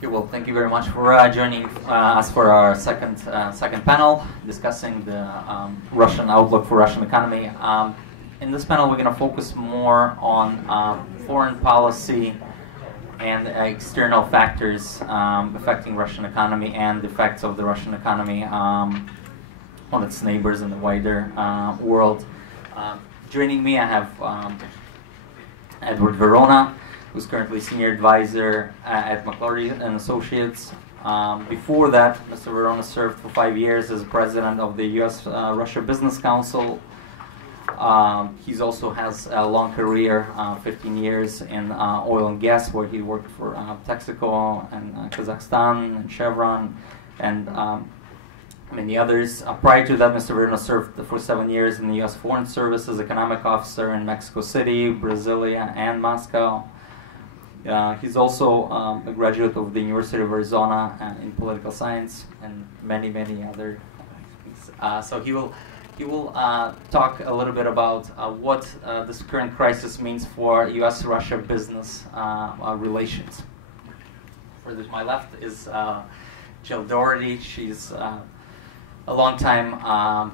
Okay, well, thank you very much for joining us for our second panel, discussing the Russian outlook for Russian economy. In this panel, we're going to focus more on foreign policy and external factors affecting Russian economy and the effects of the Russian economy on its neighbors in the wider world. Joining me, I have Edward Verona, who's currently senior advisor at McLarty and Associates. Before that, Mr. Verona served for 5 years as president of the U.S.-Russia Business Council. He also has a long career, 15 years in oil and gas, where he worked for Texaco and Kazakhstan and Chevron and many others. Prior to that, Mr. Verona served for 7 years in the U.S. Foreign Service as economic officer in Mexico City, Brasilia, and Moscow. He's also a graduate of the University of Arizona in political science and many other things. So he will talk a little bit about what this current crisis means for U.S.-Russia business relations. Further to my left is Jill Dougherty. She's a long-time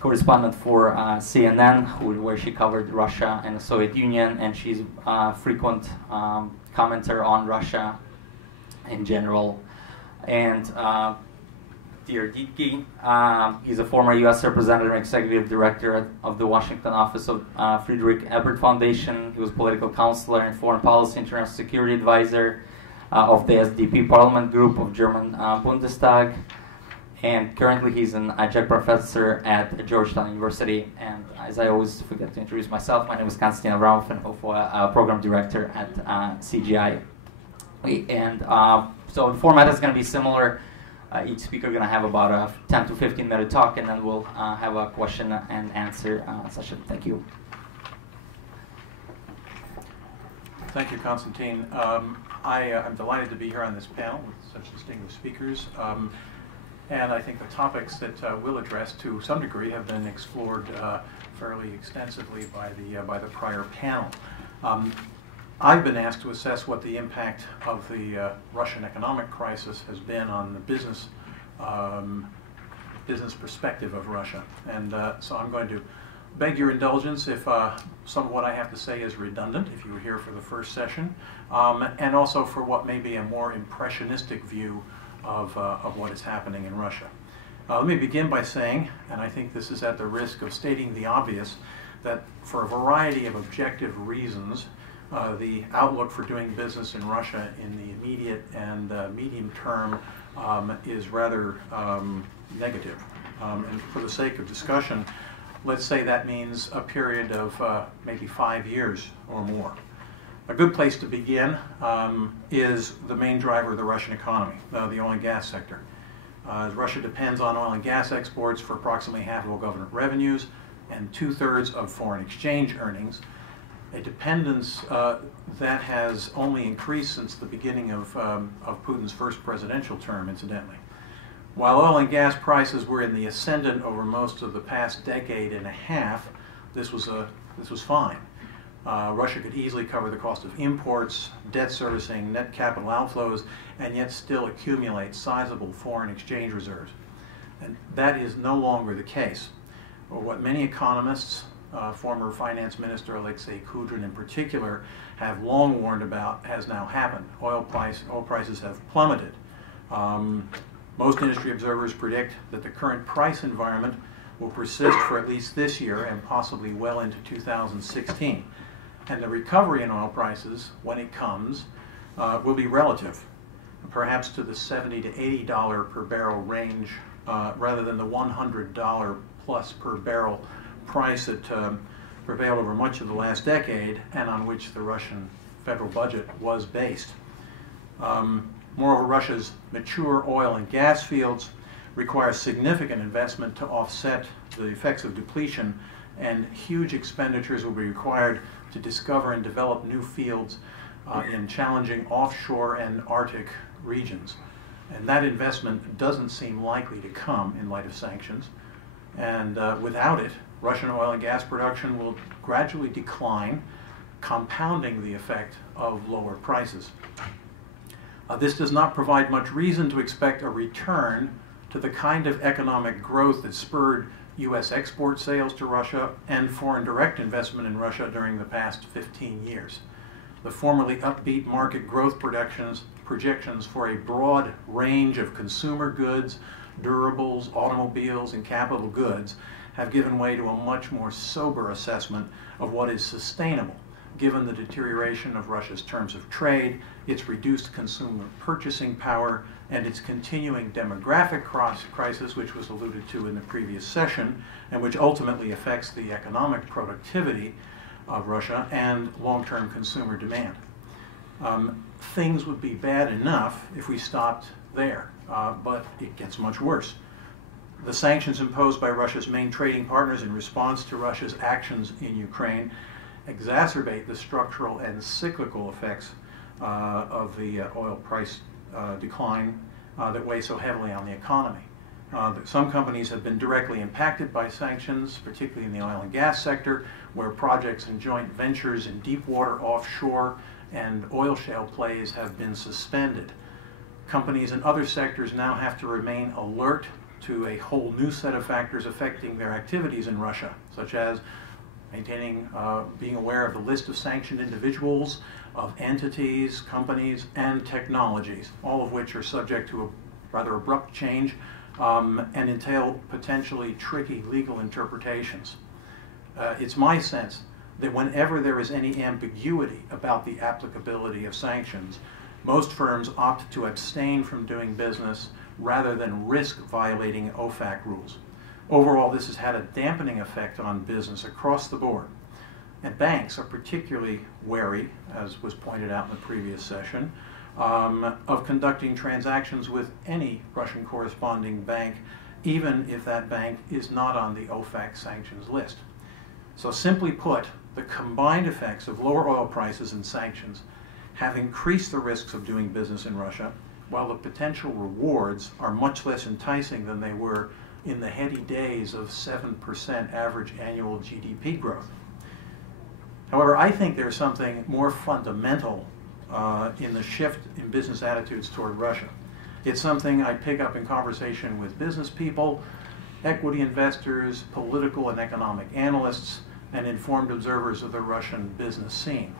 correspondent for CNN, where she covered Russia and the Soviet Union, and she's a frequent commenter on Russia in general. And dear Dettke, he's a former U.S. representative and executive director of the Washington office of Friedrich Ebert Foundation. He was political counselor and foreign policy international security advisor of the SDP Parliament Group of German Bundestag. And currently he's an adjunct professor at Georgetown University. And as I always forget to introduce myself, my name is Konstantin Avramov, and I'm program director at CGI. And so the format is going to be similar. Each speaker is going to have about a 10 to 15 minute talk, and then we'll have a question and answer session. Thank you. Thank you, Konstantin. I'm delighted to be here on this panel with such distinguished speakers. And I think the topics that we'll address, to some degree, have been explored fairly extensively by the prior panel. I've been asked to assess what the impact of the Russian economic crisis has been on the business perspective of Russia, and so I'm going to beg your indulgence if some of what I have to say is redundant, if you were here for the first session, and also for what may be a more impressionistic view of what is happening in Russia. Let me begin by saying, and I think this is at the risk of stating the obvious, that for a variety of objective reasons, the outlook for doing business in Russia in the immediate and medium term is rather negative. And for the sake of discussion, let's say that means a period of maybe 5 years or more. A good place to begin is the main driver of the Russian economy, the oil and gas sector. Russia depends on oil and gas exports for approximately half of all government revenues and 2/3 of foreign exchange earnings, a dependence that has only increased since the beginning of Putin's first presidential term, incidentally. While oil and gas prices were in the ascendant over most of the past decade and a half, this was fine. Russia could easily cover the cost of imports, debt servicing, net capital outflows, and yet still accumulate sizable foreign exchange reserves. And that is no longer the case. What many economists, former Finance Minister Alexei Kudrin in particular, have long warned about has now happened. Oil prices have plummeted. Most industry observers predict that the current price environment will persist for at least this year and possibly well into 2016. And the recovery in oil prices, when it comes, will be relative, perhaps to the $70 to $80 per barrel range, rather than the $100 plus per barrel price that prevailed over much of the last decade and on which the Russian federal budget was based. Moreover, Russia's mature oil and gas fields require significant investment to offset the effects of depletion, and huge expenditures will be required to discover and develop new fields in challenging offshore and Arctic regions. And that investment doesn't seem likely to come in light of sanctions. And without it, Russian oil and gas production will gradually decline, compounding the effect of lower prices. This does not provide much reason to expect a return to the kind of economic growth that spurred U.S. export sales to Russia and foreign direct investment in Russia during the past 15 years. The formerly upbeat market growth projections for a broad range of consumer goods, durables, automobiles, and capital goods have given way to a much more sober assessment of what is sustainable, given the deterioration of Russia's terms of trade, its reduced consumer purchasing power, and its continuing demographic crisis, which was alluded to in the previous session, and which ultimately affects the economic productivity of Russia and long-term consumer demand. Things would be bad enough if we stopped there, but it gets much worse. The sanctions imposed by Russia's main trading partners in response to Russia's actions in Ukraine exacerbate the structural and cyclical effects of the oil price decline that weigh so heavily on the economy. Some companies have been directly impacted by sanctions, particularly in the oil and gas sector, where projects and joint ventures in deep water offshore and oil shale plays have been suspended. Companies in other sectors now have to remain alert to a whole new set of factors affecting their activities in Russia, such as being aware of the list of sanctioned individuals, of entities, companies, and technologies, all of which are subject to a rather abrupt change and entail potentially tricky legal interpretations. It's my sense that whenever there is any ambiguity about the applicability of sanctions, most firms opt to abstain from doing business rather than risk violating OFAC rules. Overall, this has had a dampening effect on business across the board. And banks are particularly wary, as was pointed out in the previous session, of conducting transactions with any Russian corresponding bank, even if that bank is not on the OFAC sanctions list. So simply put, the combined effects of lower oil prices and sanctions have increased the risks of doing business in Russia, while the potential rewards are much less enticing than they were in the heady days of 7% average annual GDP growth. However, I think there's something more fundamental in the shift in business attitudes toward Russia. It's something I pick up in conversation with business people, equity investors, political and economic analysts, and informed observers of the Russian business scene.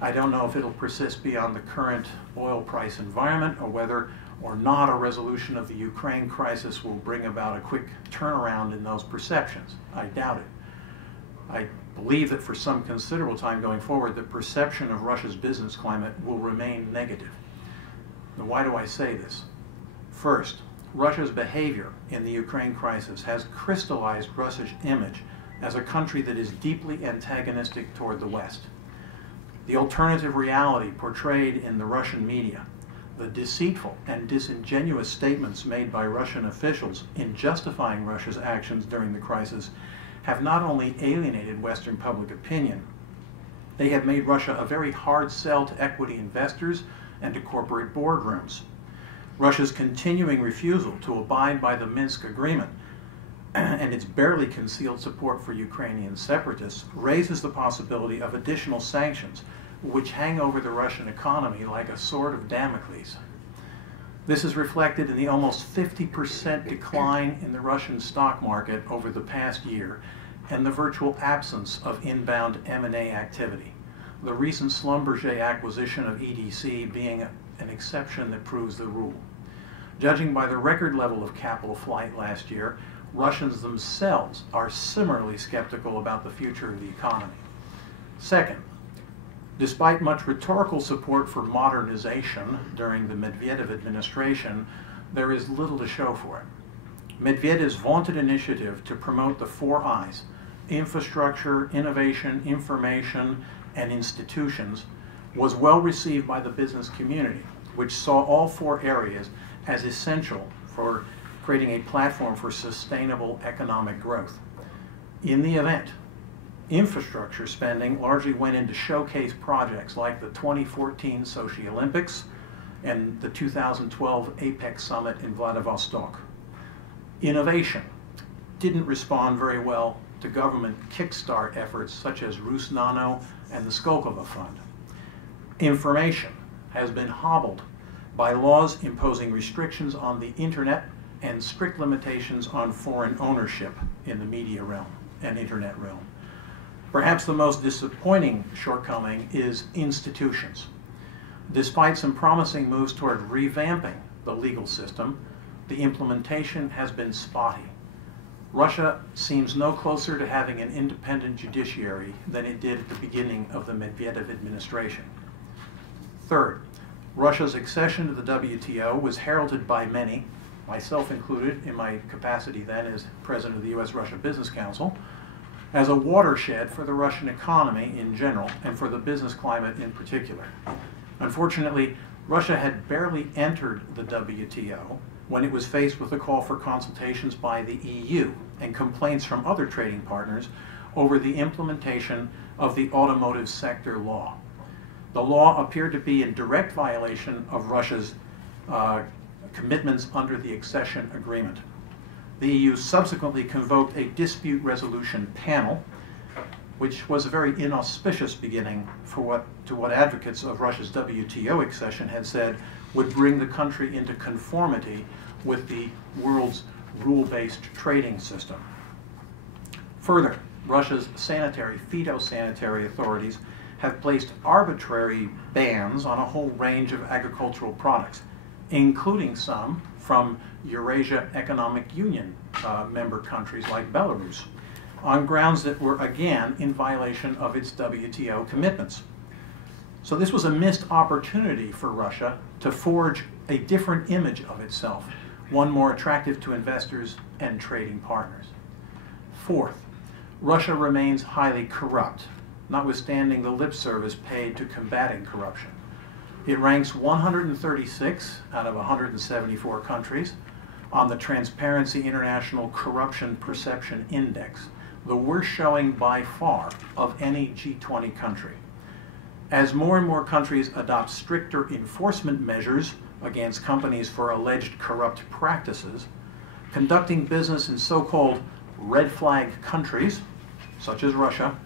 I don't know if it'll persist beyond the current oil price environment, or whether or not a resolution of the Ukraine crisis will bring about a quick turnaround in those perceptions. I doubt it. I believe that for some considerable time going forward, the perception of Russia's business climate will remain negative. Now, why do I say this? First, Russia's behavior in the Ukraine crisis has crystallized Russia's image as a country that is deeply antagonistic toward the West. The alternative reality portrayed in the Russian media, the deceitful and disingenuous statements made by Russian officials in justifying Russia's actions during the crisis, have not only alienated Western public opinion, they have made Russia a very hard sell to equity investors and to corporate boardrooms. Russia's continuing refusal to abide by the Minsk agreement and its barely concealed support for Ukrainian separatists raises the possibility of additional sanctions, which hang over the Russian economy like a sword of Damocles. This is reflected in the almost 50% decline in the Russian stock market over the past year and the virtual absence of inbound M&A activity, the recent Schlumberger acquisition of EDC being an exception that proves the rule. Judging by the record level of capital flight last year, Russians themselves are similarly skeptical about the future of the economy. Second, despite much rhetorical support for modernization during the Medvedev administration, there is little to show for it. Medvedev's vaunted initiative to promote the 4 I's, infrastructure, innovation, information, and institutions, was well received by the business community, which saw all 4 areas as essential for creating a platform for sustainable economic growth. In the event, infrastructure spending largely went into showcase projects like the 2014 Sochi Olympics and the 2012 APEC Summit in Vladivostok. Innovation didn't respond very well to government kickstart efforts such as Rusnano and the Skolkovo Fund. Information has been hobbled by laws imposing restrictions on the internet and strict limitations on foreign ownership in the media realm and internet realm. Perhaps the most disappointing shortcoming is institutions. Despite some promising moves toward revamping the legal system, the implementation has been spotty. Russia seems no closer to having an independent judiciary than it did at the beginning of the Medvedev administration. Third, Russia's accession to the WTO was heralded by many, myself included in my capacity then as president of the U.S.-Russia Business Council, as a watershed for the Russian economy in general and for the business climate in particular. Unfortunately, Russia had barely entered the WTO when it was faced with a call for consultations by the EU and complaints from other trading partners over the implementation of the automotive sector law. The law appeared to be in direct violation of Russia's commitments under the accession agreement. The EU subsequently convoked a dispute resolution panel, which was a very inauspicious beginning for what advocates of Russia's WTO accession had said would bring the country into conformity with the world's rule-based trading system. Further, Russia's phytosanitary authorities have placed arbitrary bans on a whole range of agricultural products, including some from Eurasia Economic Union member countries like Belarus, on grounds that were again in violation of its WTO commitments. So this was a missed opportunity for Russia to forge a different image of itself, one more attractive to investors and trading partners. Fourth, Russia remains highly corrupt, notwithstanding the lip service paid to combating corruption. It ranks 136 out of 174 countries on the Transparency International Corruption Perception Index, the worst showing by far of any G20 country. As more and more countries adopt stricter enforcement measures against companies for alleged corrupt practices, conducting business in so-called red flag countries, such as Russia,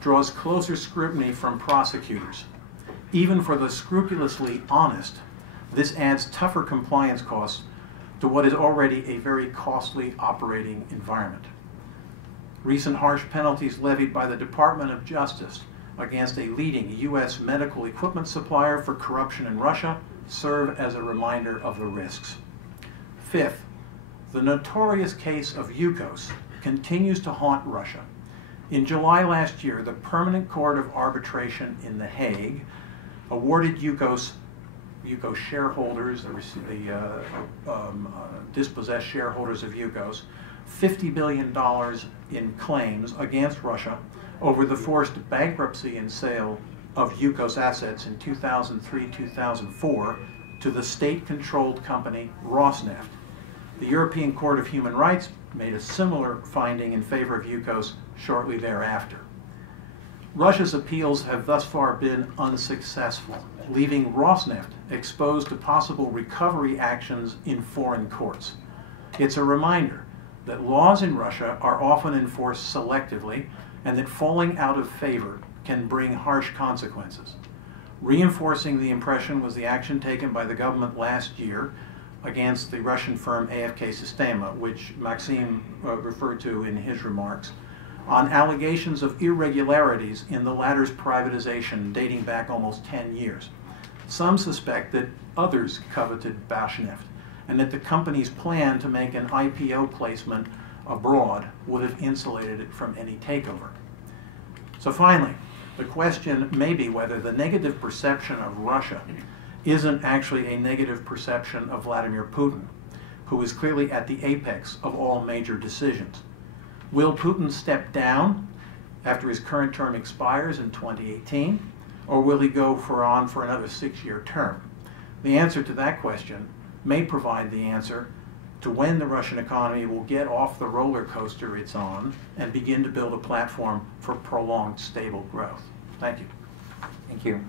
draws closer scrutiny from prosecutors. Even for the scrupulously honest, this adds tougher compliance costs to what is already a very costly operating environment. Recent harsh penalties levied by the Department of Justice against a leading U.S. medical equipment supplier for corruption in Russia serve as a reminder of the risks. Fifth, the notorious case of Yukos continues to haunt Russia. In July last year, the Permanent Court of Arbitration in The Hague awarded Yukos shareholders, the dispossessed shareholders of Yukos, $50 billion in claims against Russia over the forced bankruptcy and sale of Yukos assets in 2003-2004 to the state-controlled company Rosneft. The European Court of Human Rights made a similar finding in favor of Yukos shortly thereafter. Russia's appeals have thus far been unsuccessful, leaving Rosneft exposed to possible recovery actions in foreign courts. It's a reminder that laws in Russia are often enforced selectively and that falling out of favor can bring harsh consequences. Reinforcing the impression was the action taken by the government last year against the Russian firm AFK Sistema, which Maxime referred to in his remarks, on allegations of irregularities in the latter's privatization dating back almost 10 years. Some suspect that others coveted Bashneft and that the company's plan to make an IPO placement abroad would have insulated it from any takeover. So finally, the question may be whether the negative perception of Russia isn't actually a negative perception of Vladimir Putin, who is clearly at the apex of all major decisions. Will Putin step down after his current term expires in 2018, or will he go on for another 6-year term? The answer to that question may provide the answer to when the Russian economy will get off the roller coaster it's on and begin to build a platform for prolonged, stable growth. Thank you. Thank you.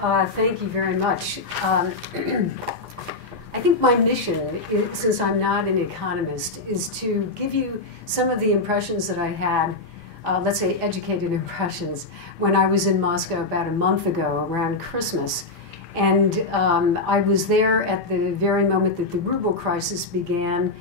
Thank you very much. I think my mission, since I'm not an economist, is to give you some of the impressions that I had, let's say educated impressions, when I was in Moscow about a month ago around Christmas. And I was there at the very moment that the ruble crisis began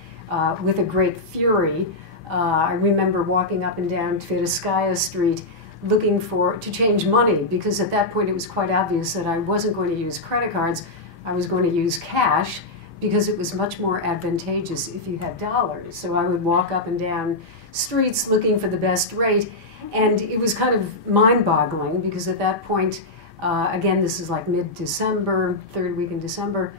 with a great fury. I remember walking up and down Tverskaya Street looking to change money, because at that point it was quite obvious that I wasn't going to use credit cards. I was going to use cash, because it was much more advantageous if you had dollars. So I would walk up and down streets looking for the best rate, and it was kind of mind-boggling, because at that point, again, this is like mid-December, third week in December,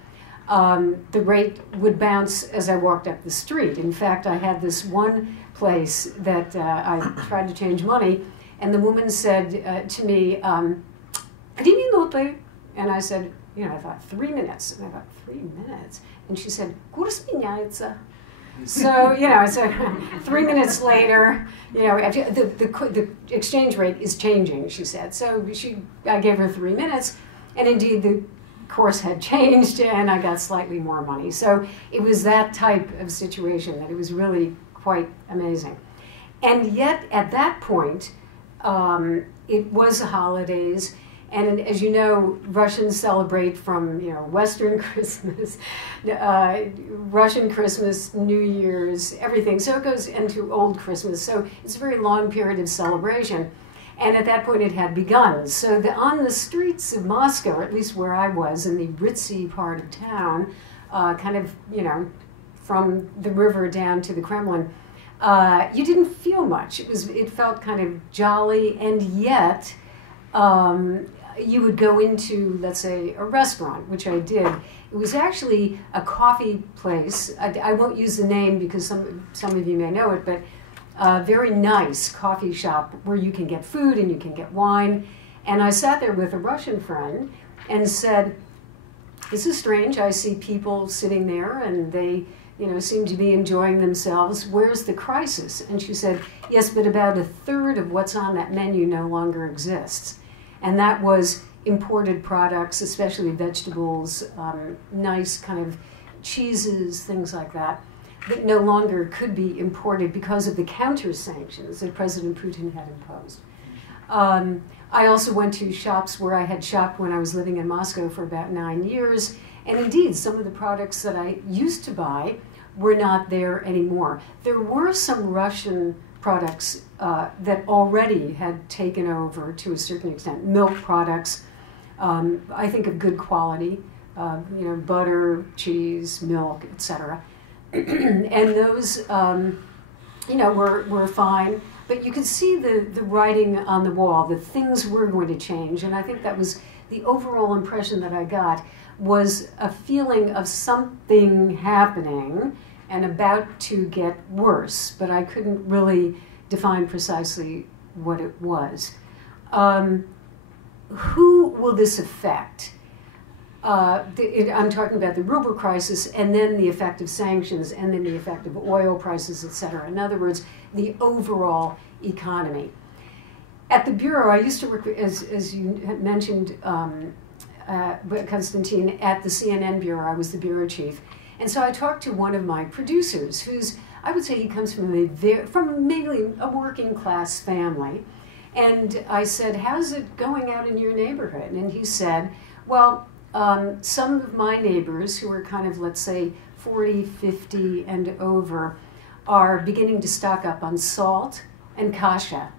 the rate would bounce as I walked up the street. In fact, I had this one place that I tried to change money, and the woman said to me, 3 minuty, and I said, you know, I thought 3 minutes, and I thought 3 minutes, and she said, kurs меняется. So, you know, so 3 minutes later, you know, the exchange rate is changing, she said. So I gave her 3 minutes, and indeed the course had changed, and I got slightly more money. So it was that type of situation that it was really quite amazing. And yet, at that point, it was the holidays, and as you know, Russians celebrate from, you know, Western Christmas, Russian Christmas, New Year's, everything. So it goes into Old Christmas. So it's a very long period of celebration. And at that point it had begun. So on the streets of Moscow, or at least where I was, in the ritzy part of town, kind of, you know, from the river down to the Kremlin, you didn't feel much. It felt kind of jolly, and yet you would go into, let's say, a restaurant, which I did. It was actually a coffee place. I won't use the name because some of you may know it, but a very nice coffee shop where you can get food and you can get wine. And I sat there with a Russian friend and said, this is strange. I see people sitting there and they, you know, seem to be enjoying themselves. Where's the crisis? And she said, yes, but about a third of what's on that menu no longer exists. And that was imported products, especially vegetables, nice kind of cheeses, things like that no longer could be imported because of the counter-sanctions that President Putin had imposed. I also went to shops where I had shopped when I was living in Moscow for about 9 years, and indeed, some of the products that I used to buy were not there anymore. There were some Russian products that already had taken over to a certain extent. Milk products, I think of good quality, you know, butter, cheese, milk, etc. And those, you know, were fine. But you could see the writing on the wall, that things were going to change. And I think that was the overall impression that I got, was a feeling of something happening and about to get worse. But I couldn't really define precisely what it was. Who will this affect? I'm talking about the ruble crisis, and then the effect of sanctions, and then the effect of oil prices, etc. In other words, the overall economy. At the Bureau, I used to work, as you had mentioned, Konstantin, at the CNN Bureau. I was the bureau chief. And so I talked to one of my producers, who's, I would say he comes from mainly a working class family. And I said, how's it going out in your neighborhood? And he said, well, some of my neighbors who are kind of, let's say, 40, 50 and over are beginning to stock up on salt and kasha.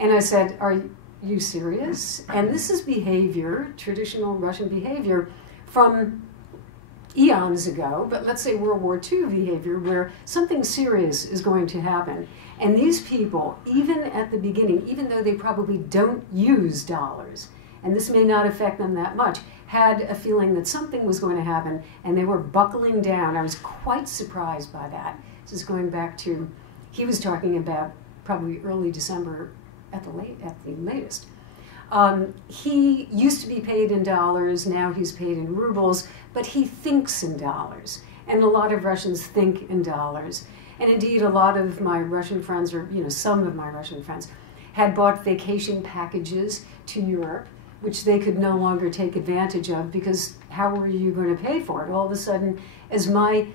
And I said, are you serious? And this is behavior, traditional Russian behavior from eons ago, but let's say World War II behavior, where something serious is going to happen. And these people, even at the beginning, even though they probably don't use dollars, and this may not affect them that much, had a feeling that something was going to happen, and they were buckling down. I was quite surprised by that. This is going back to, he was talking about probably early December at the latest. He used to be paid in dollars, now he's paid in rubles, but he thinks in dollars. And a lot of Russians think in dollars. And indeed, a lot of my Russian friends, or some of my Russian friends, had bought vacation packages to Europe, which they could no longer take advantage of, because how were you going to pay for it? All of a sudden, as my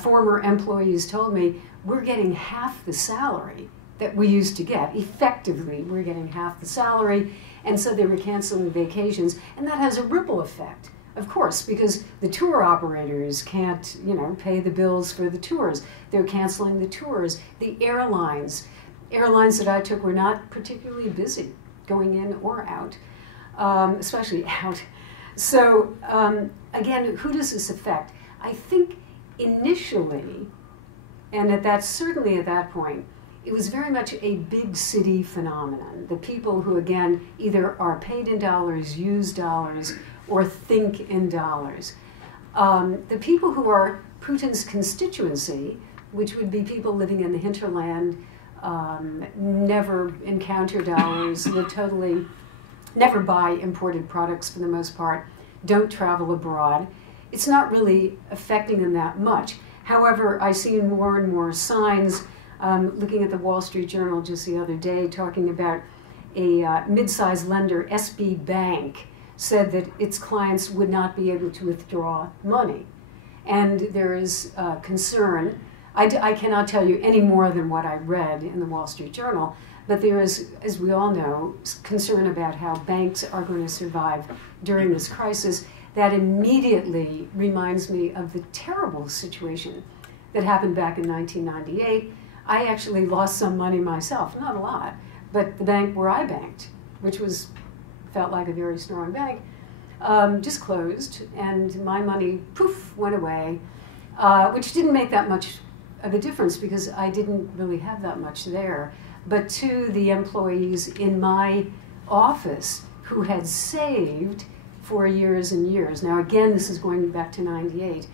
former employees told me, we're getting half the salary that we used to get. Effectively, we're getting half the salary, and so they were canceling vacations, and that has a ripple effect, of course, because the tour operators can't, pay the bills for the tours. They're canceling the tours. The airlines that I took were not particularly busy going in or out, especially out. So again, who does this affect? I think initially, and certainly at that point, it was very much a big city phenomenon. The people who, again, either are paid in dollars, use dollars, or think in dollars. The people who are Putin's constituency, which would be people living in the hinterland, never encounter dollars, never buy imported products for the most part, don't travel abroad. It's not really affecting them that much. However, I see more and more signs, looking at the Wall Street Journal just the other day, talking about a mid-sized lender, SB Bank, said that its clients would not be able to withdraw money. And there is concern. I cannot tell you any more than what I read in the Wall Street Journal, but there is, as we all know, concern about how banks are going to survive during this crisis. That immediately reminds me of the terrible situation that happened back in 1998. I actually lost some money myself, not a lot, but the bank where I banked, which felt like a very strong bank, just closed, and my money, poof, went away, which didn't make that much of a difference because I didn't really have that much there. But to the employees in my office who had saved for years and years, now again, this is going back to '98,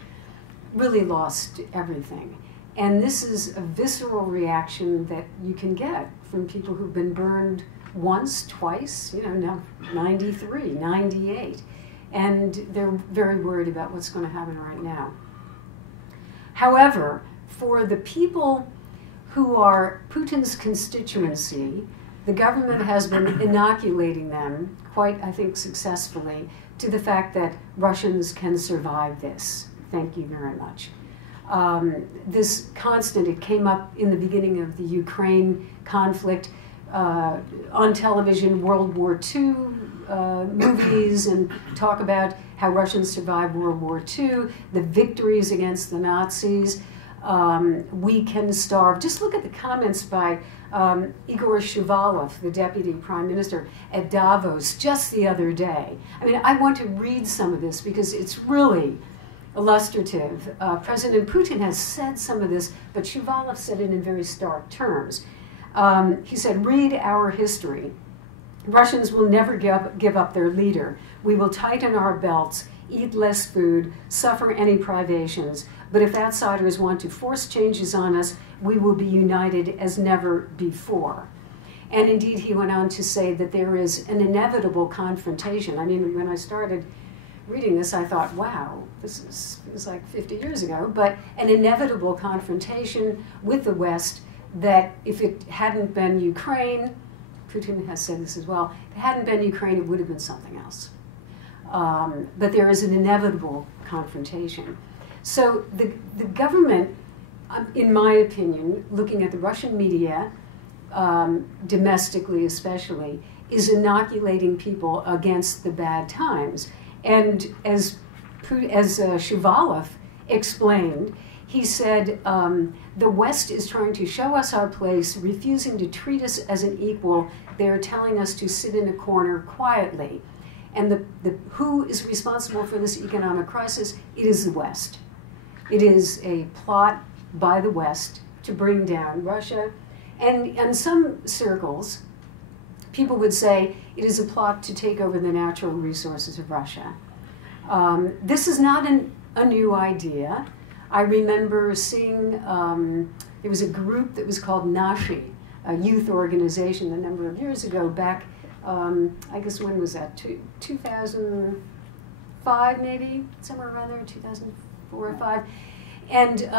really lost everything. And this is a visceral reaction that you can get from people who've been burned once, twice, now 93, 98. And they're very worried about what's going to happen right now. However, for the people who are Putin's constituency, the government has been inoculating them quite, I think, successfully to the fact that Russians can survive this. Thank you very much. It came up in the beginning of the Ukraine conflict, on television, World War II movies, and talk about how Russians survived World War II, the victories against the Nazis. We can starve. Just look at the comments by Igor Shuvalov, the deputy prime minister, at Davos just the other day. I mean, I want to read some of this because it's really illustrative. President Putin has said some of this, but Shuvalov said it in very stark terms. He said, "Read our history. Russians will never give up their leader. We will tighten our belts, eat less food, suffer any privations. But if outsiders want to force changes on us, we will be united as never before." And indeed, he went on to say that there is an inevitable confrontation. I mean, when I started reading this, I thought, wow, this is like 50 years ago, but an inevitable confrontation with the West that if it hadn't been Ukraine, Putin has said this as well, if it hadn't been Ukraine, it would have been something else. But there is an inevitable confrontation. So the government, in my opinion, looking at the Russian media, domestically especially, is inoculating people against the bad times. And as Shuvalov explained, he said, the West is trying to show us our place, refusing to treat us as an equal. They are telling us to sit in a corner quietly. And who is responsible for this economic crisis? It is the West. It is a plot by the West to bring down Russia. And in some circles, people would say it is a plot to take over the natural resources of Russia. This is not a new idea. I remember seeing, there was a group that was called Nashi, a youth organization a number of years ago, back, I guess when was that, 2005 maybe, somewhere around there, 2004 or 5. And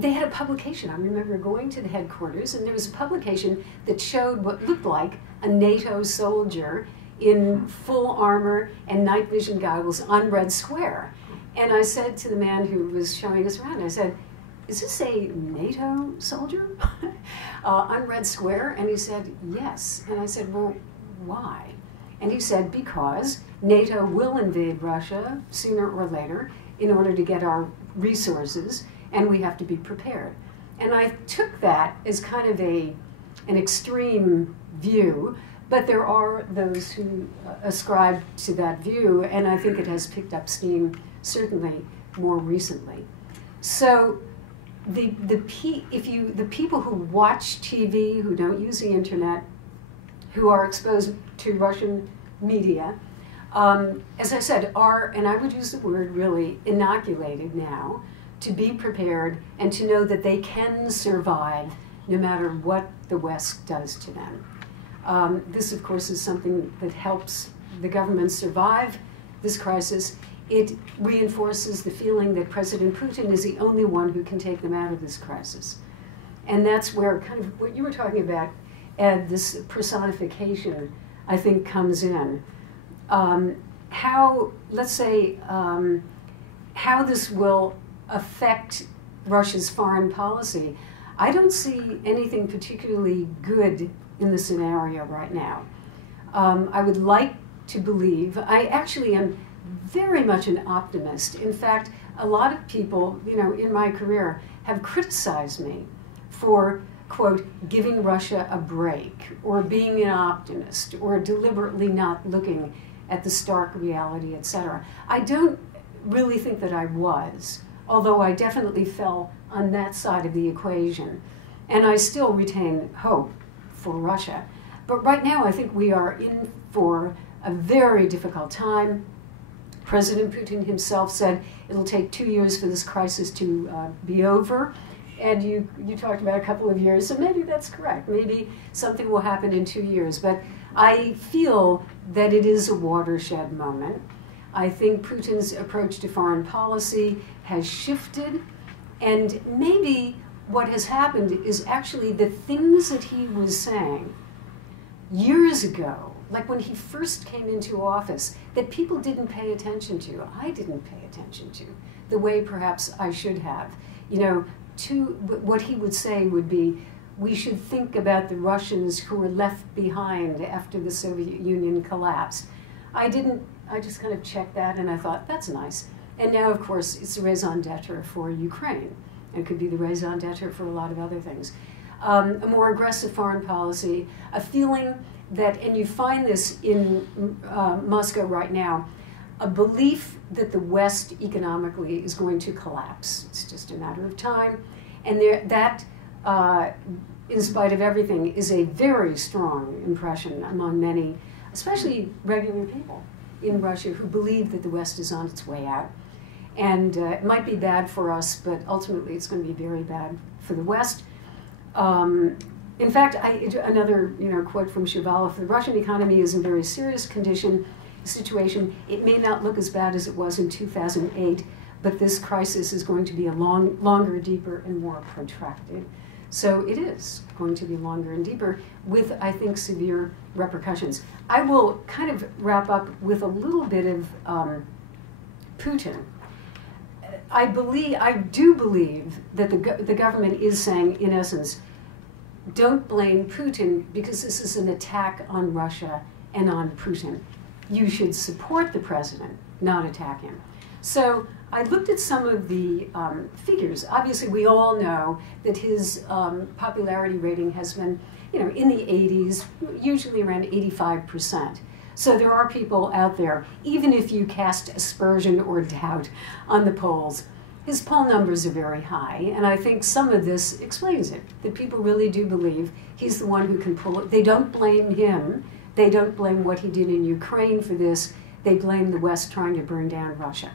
they had a publication. I remember going to the headquarters, and there was a publication that showed what looked like a NATO soldier in full armor and night vision goggles on Red Square. And I said to the man who was showing us around, I said, is this a NATO soldier on Red Square? And he said, yes. And I said, well, why? And he said, because NATO will invade Russia sooner or later in order to get our resources, and we have to be prepared. And I took that as kind of an extreme view, but there are those who ascribe to that view, and I think it has picked up steam certainly more recently. So the people who watch TV, who don't use the internet, who are exposed to Russian media, as I said, are, and I would use the word really, inoculated now to be prepared and to know that they can survive no matter what the West does to them. This, of course, is something that helps the government survive this crisis. It reinforces the feeling that President Putin is the only one who can take them out of this crisis. And that's where kind of what you were talking about, Ed, this personification, I think, comes in. How, let's say, how this will affect Russia's foreign policy, I don't see anything particularly good in the scenario right now. I would like to believe, I actually am very much an optimist. In fact, a lot of people, in my career have criticized me for, quote, giving Russia a break, or being an optimist, or deliberately not looking at the stark reality, etc. I don't really think that I was, although I definitely fell on that side of the equation. And I still retain hope for Russia. But right now, I think we are in for a very difficult time. President Putin himself said it'll take 2 years for this crisis to be over. And you talked about a couple of years, so maybe that's correct. Maybe something will happen in 2 years. But I feel that it is a watershed moment. I think Putin's approach to foreign policy has shifted, and maybe what has happened is actually the things that he was saying years ago, like when he first came into office, that people didn't pay attention to, I didn't pay attention to, the way perhaps I should have. What he would say would be, we should think about the Russians who were left behind after the Soviet Union collapsed. I just kind of checked that and I thought, that's nice. And now, of course, it's the raison d'etre for Ukraine. It could be the raison d'etre for a lot of other things. A more aggressive foreign policy, a feeling that, and you find this in Moscow right now, a belief that the West economically is going to collapse. It's just a matter of time. And that, in spite of everything, is a very strong impression among many, especially regular people in Russia, who believe that the West is on its way out. And it might be bad for us, but ultimately it's going to be very bad for the West. In fact, another quote from Shuvalov: the Russian economy is in very serious situation. It may not look as bad as it was in 2008, but this crisis is going to be a longer, deeper, and more protracted. So it is going to be longer and deeper with, I think, severe repercussions. I will kind of wrap up with a little bit of Putin. I do believe that the government is saying, in essence, don't blame Putin because this is an attack on Russia and on Putin. You should support the president, not attack him. So I looked at some of the figures. Obviously, we all know that his popularity rating has been, in the 80s, usually around 85%. So there are people out there, even if you cast aspersion or doubt on the polls, his poll numbers are very high, and I think some of this explains it, that people really do believe he's the one who can pull it. They don't blame him. They don't blame what he did in Ukraine for this. They blame the West trying to burn down Russia.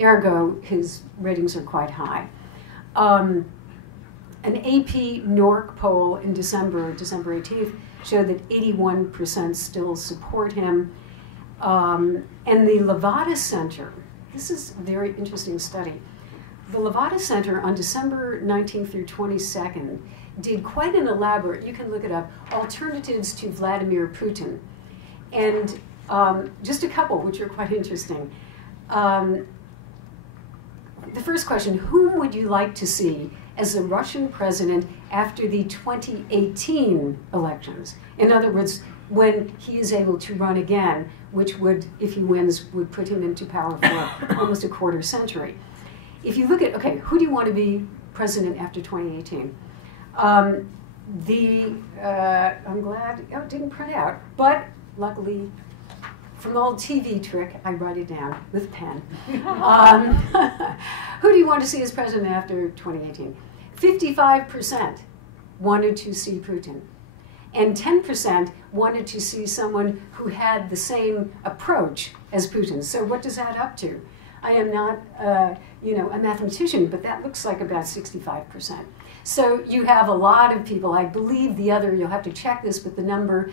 Ergo, his ratings are quite high. An AP NORC poll in December 18th, showed that 81% still support him. And the Levada Center, this is a very interesting study. The Levada Center on December 19th through 22nd did quite an elaborate, you can look it up, alternatives to Vladimir Putin. And just a couple, which are quite interesting. The first question, whom would you like to see as the Russian president after the 2018 elections. In other words, when he is able to run again, which would, if he wins, would put him into power for almost a quarter century. If you look at, okay, who do you want to be president after 2018? I'm glad, oh, it didn't print out, but luckily, from the old TV trick, I write it down with pen. Who do you want to see as president after 2018? 55% wanted to see Putin, and 10% wanted to see someone who had the same approach as Putin. So what does that up to? I am not, a mathematician, but that looks like about 65%. So you have a lot of people. I believe the other, you'll have to check this, but the number,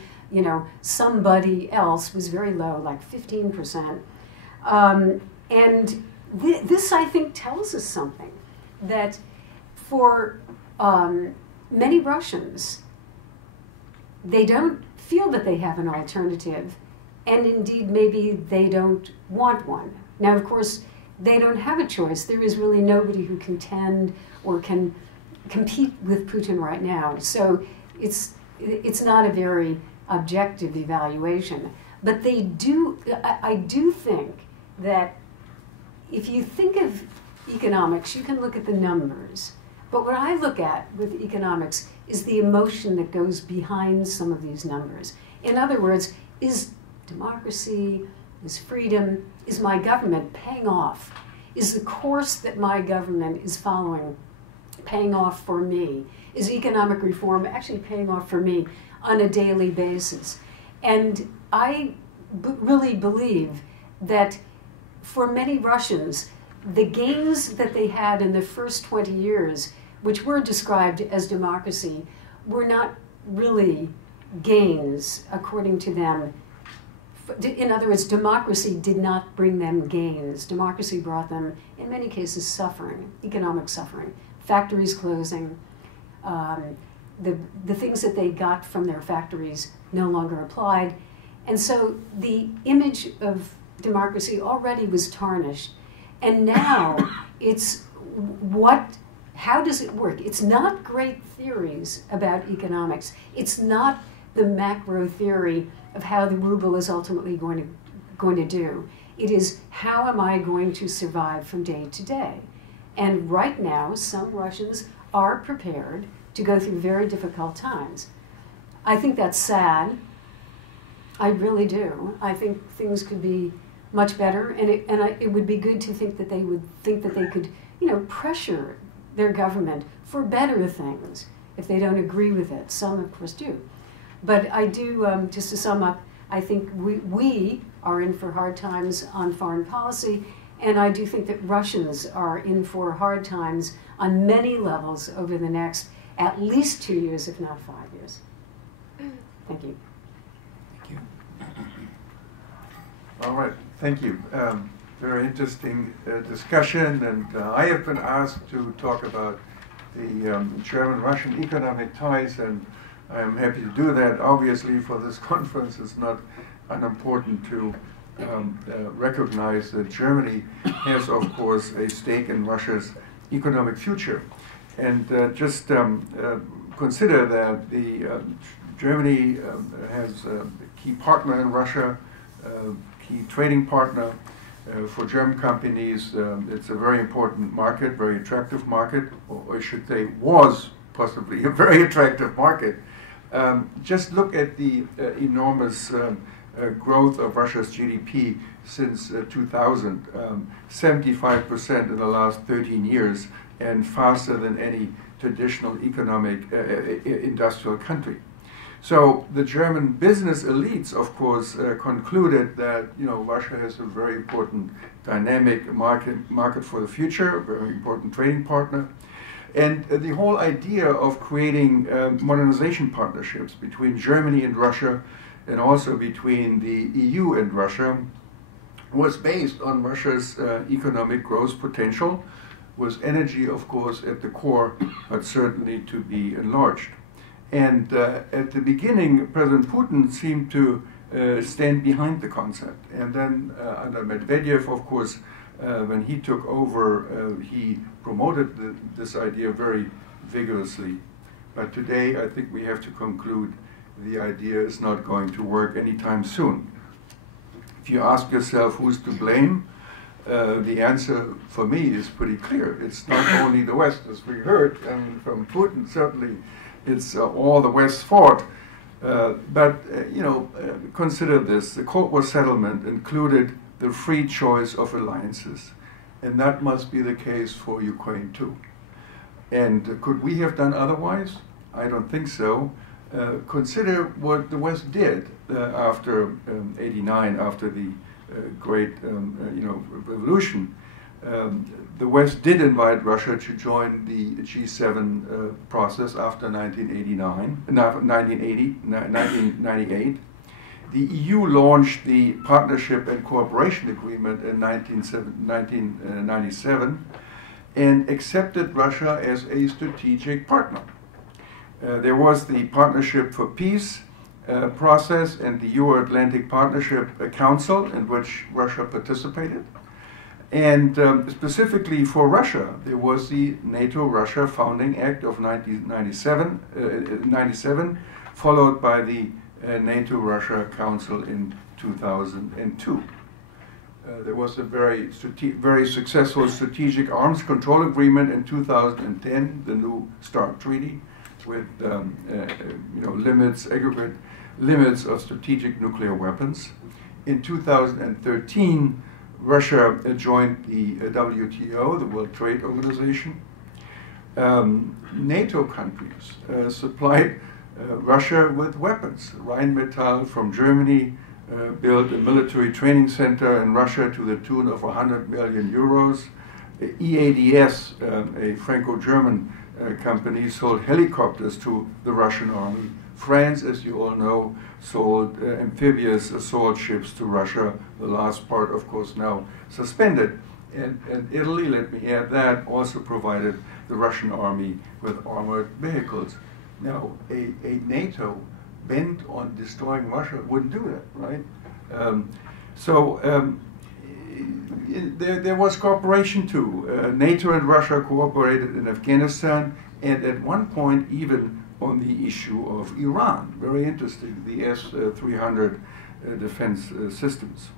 somebody else was very low, like 15%. This, I think, tells us something, that for many Russians, they don't feel that they have an alternative, and indeed maybe they don't want one. Now, of course, they don't have a choice. There is really nobody who can contend or can compete with Putin right now. So it's not a very objective evaluation. But they do, I do think that if you think of economics, you can look at the numbers. But what I look at with economics is the emotion that goes behind some of these numbers. In other words, is democracy, is freedom, is my government paying off? Is the course that my government is following paying off for me? Is economic reform actually paying off for me on a daily basis? And I really believe that for many Russians, the gains that they had in the first 20 years, which were described as democracy, were not really gains according to them. In other words, democracy did not bring them gains. Democracy brought them, in many cases, suffering, economic suffering, factories closing. The things that they got from their factories no longer applied. And so the image of democracy already was tarnished. And now it's how does it work? It's not great theories about economics. It's not the macro theory of how the ruble is ultimately going to do. It is, how am I going to survive from day to day? And right now, some Russians are prepared to go through very difficult times. I think that's sad. I really do. I think things could be much better, and it would be good to think that they would think that they could, pressure their government for better things if they don't agree with it. Some, of course, do. But I do, just to sum up, I think we are in for hard times on foreign policy, and I do think that Russians are in for hard times on many levels over the next at least 2 years, if not 5 years. Thank you. Thank you. All right, thank you. Very interesting discussion, and I have been asked to talk about the German-Russian economic ties, and I'm happy to do that. Obviously, for this conference, it's not unimportant to recognize that Germany has, of course, a stake in Russia's economic future. And just consider that Germany has a key partner in Russia, key trading partner for German companies. It's a very important market, very attractive market, or I should say was possibly a very attractive market. Just look at the enormous growth of Russia's GDP since 2000, 75% in the last 13 years, and faster than any traditional economic industrial country. So the German business elites, of course, concluded that Russia has a very important dynamic market for the future, a very important trading partner. And the whole idea of creating modernization partnerships between Germany and Russia, and also between the EU and Russia, was based on Russia's economic growth potential, with energy, of course, at the core, but certainly to be enlarged. And at the beginning, President Putin seemed to stand behind the concept. And then under Medvedev, of course, when he took over, he promoted this idea very vigorously. But today, I think we have to conclude the idea is not going to work anytime soon. If you ask yourself who's to blame, the answer for me is pretty clear. It's not only the West, as we heard from Putin, certainly it's all the West's fault. Consider this. The Cold War settlement included the free choice of alliances, and that must be the case for Ukraine too. And could we have done otherwise? I don't think so. Consider what the West did after '89, after the great revolution. The West did invite Russia to join the G7 process after 1998. The EU launched the Partnership and Cooperation Agreement in 1997 and accepted Russia as a strategic partner. There was the Partnership for Peace process and the Euro-Atlantic Partnership Council in which Russia participated. And specifically for Russia, there was the NATO-Russia Founding Act of 1997, followed by the NATO-Russia Council in 2002. There was a very successful strategic arms control agreement in 2010, the new START treaty, with aggregate limits of strategic nuclear weapons. In 2013, Russia joined the WTO, the World Trade Organization. NATO countries supplied Russia with weapons. Rheinmetall from Germany built a military training center in Russia to the tune of 100 million euros. EADS, a Franco-German company, sold helicopters to the Russian army. France, as you all know, sold amphibious assault ships to Russia, the last part, of course, now suspended. And Italy, let me add that, also provided the Russian army with armored vehicles. Now, a NATO bent on destroying Russia wouldn't do that, right? There was cooperation too. NATO and Russia cooperated in Afghanistan, and at one point even on the issue of Iran. Very interesting, the S-300 defense systems.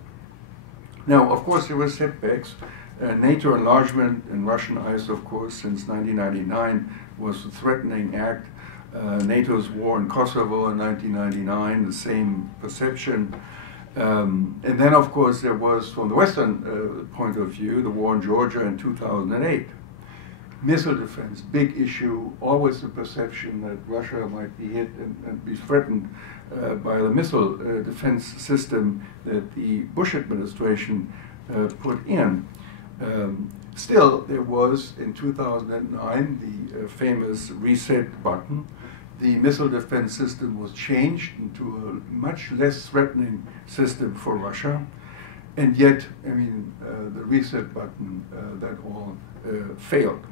Now, of course, there were setbacks. NATO enlargement in Russian eyes, of course, since 1999 was a threatening act. NATO's war in Kosovo in 1999, the same perception. And then, of course, there was, from the Western point of view, the war in Georgia in 2008. Missile defense, big issue, always the perception that Russia might be hit and be threatened by the missile defense system that the Bush administration put in. Still, there was, in 2009, the famous reset button. The missile defense system was changed into a much less threatening system for Russia. And yet, I mean, the reset button, that all failed.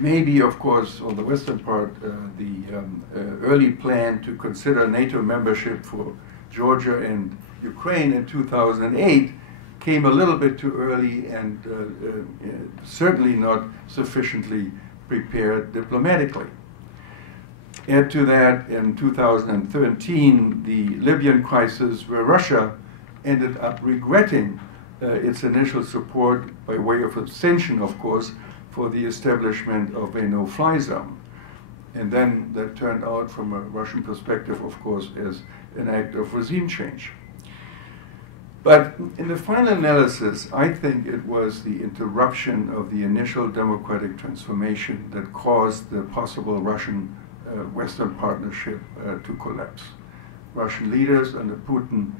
Maybe, of course, on the Western part, the early plan to consider NATO membership for Georgia and Ukraine in 2008 came a little bit too early and certainly not sufficiently prepared diplomatically. Add to that, in 2013, the Libyan crisis, where Russia ended up regretting its initial support by way of abstention, of course, for the establishment of a no-fly zone. And then that turned out, from a Russian perspective, of course, as an act of regime change. But in the final analysis, I think it was the interruption of the initial democratic transformation that caused the possible Russian Western partnership to collapse. Russian leaders under Putin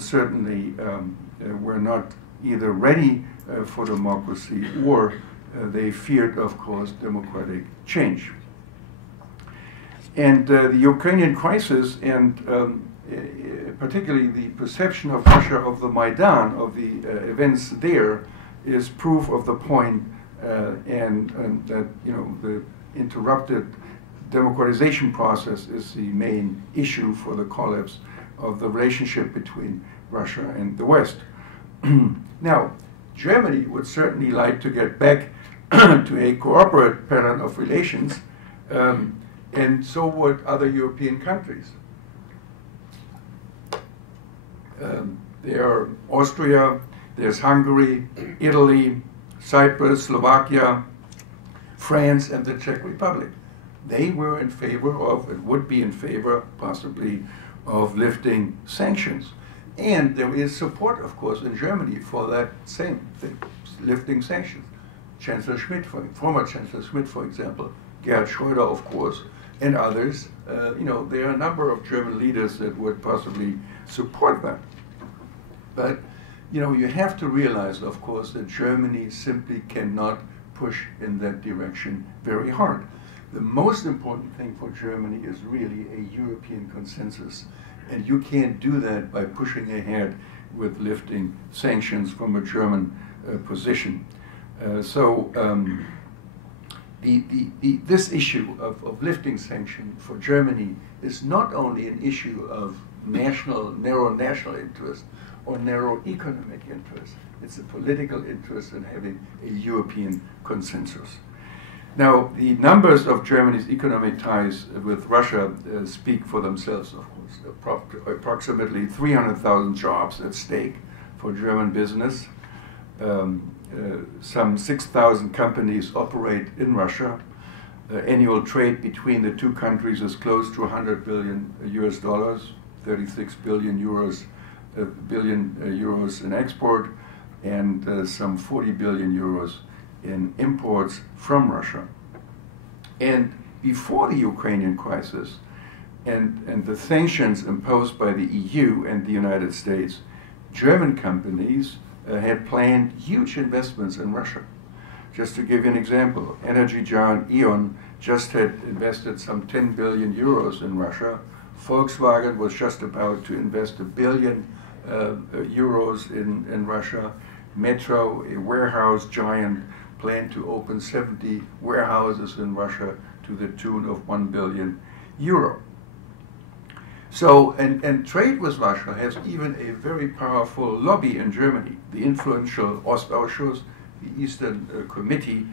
certainly were not either ready for democracy or they feared, of course, democratic change. And the Ukrainian crisis, and particularly the perception of Russia of the Maidan, of the events there, is proof of the point, and that, you know, the interrupted democratization process is the main issue for the collapse of the relationship between Russia and the West. Now, Germany would certainly like to get back to a cooperative pattern of relations, and so would other European countries. There are Austria, there's Hungary, Italy, Cyprus, Slovakia, France, and the Czech Republic. They were in favor of, and would be in favor, possibly, of lifting sanctions. And there is support, of course, in Germany for that same thing, lifting sanctions. Chancellor Schmidt, former Chancellor Schmidt, for example, Gerhard Schröder, of course, and others. There are a number of German leaders that would possibly support that. But, you have to realize, of course, that Germany simply cannot push in that direction very hard. The most important thing for Germany is really a European consensus. And you can't do that by pushing ahead with lifting sanctions from a German position. This issue of lifting sanctions for Germany is not only an issue of narrow national interest or narrow economic interest. It's a political interest in having a European consensus. Now, the numbers of Germany's economic ties with Russia speak for themselves, of course. Approximately 300,000 jobs at stake for German business. Some 6,000 companies operate in Russia. Annual trade between the two countries is close to 100 billion US dollars, 36 billion euros in export, and some 40 billion euros in imports from Russia. And before the Ukrainian crisis and the sanctions imposed by the EU and the United States, German companies had planned huge investments in Russia. Just to give you an example, energy giant E.ON just had invested some 10 billion euros in Russia. Volkswagen was just about to invest 1 billion euros in Russia. Metro, a warehouse giant, planned to open 70 warehouses in Russia to the tune of 1 billion euro. So, and trade with Russia has even a very powerful lobby in Germany. The influential Ostausschuss, the Eastern Committee,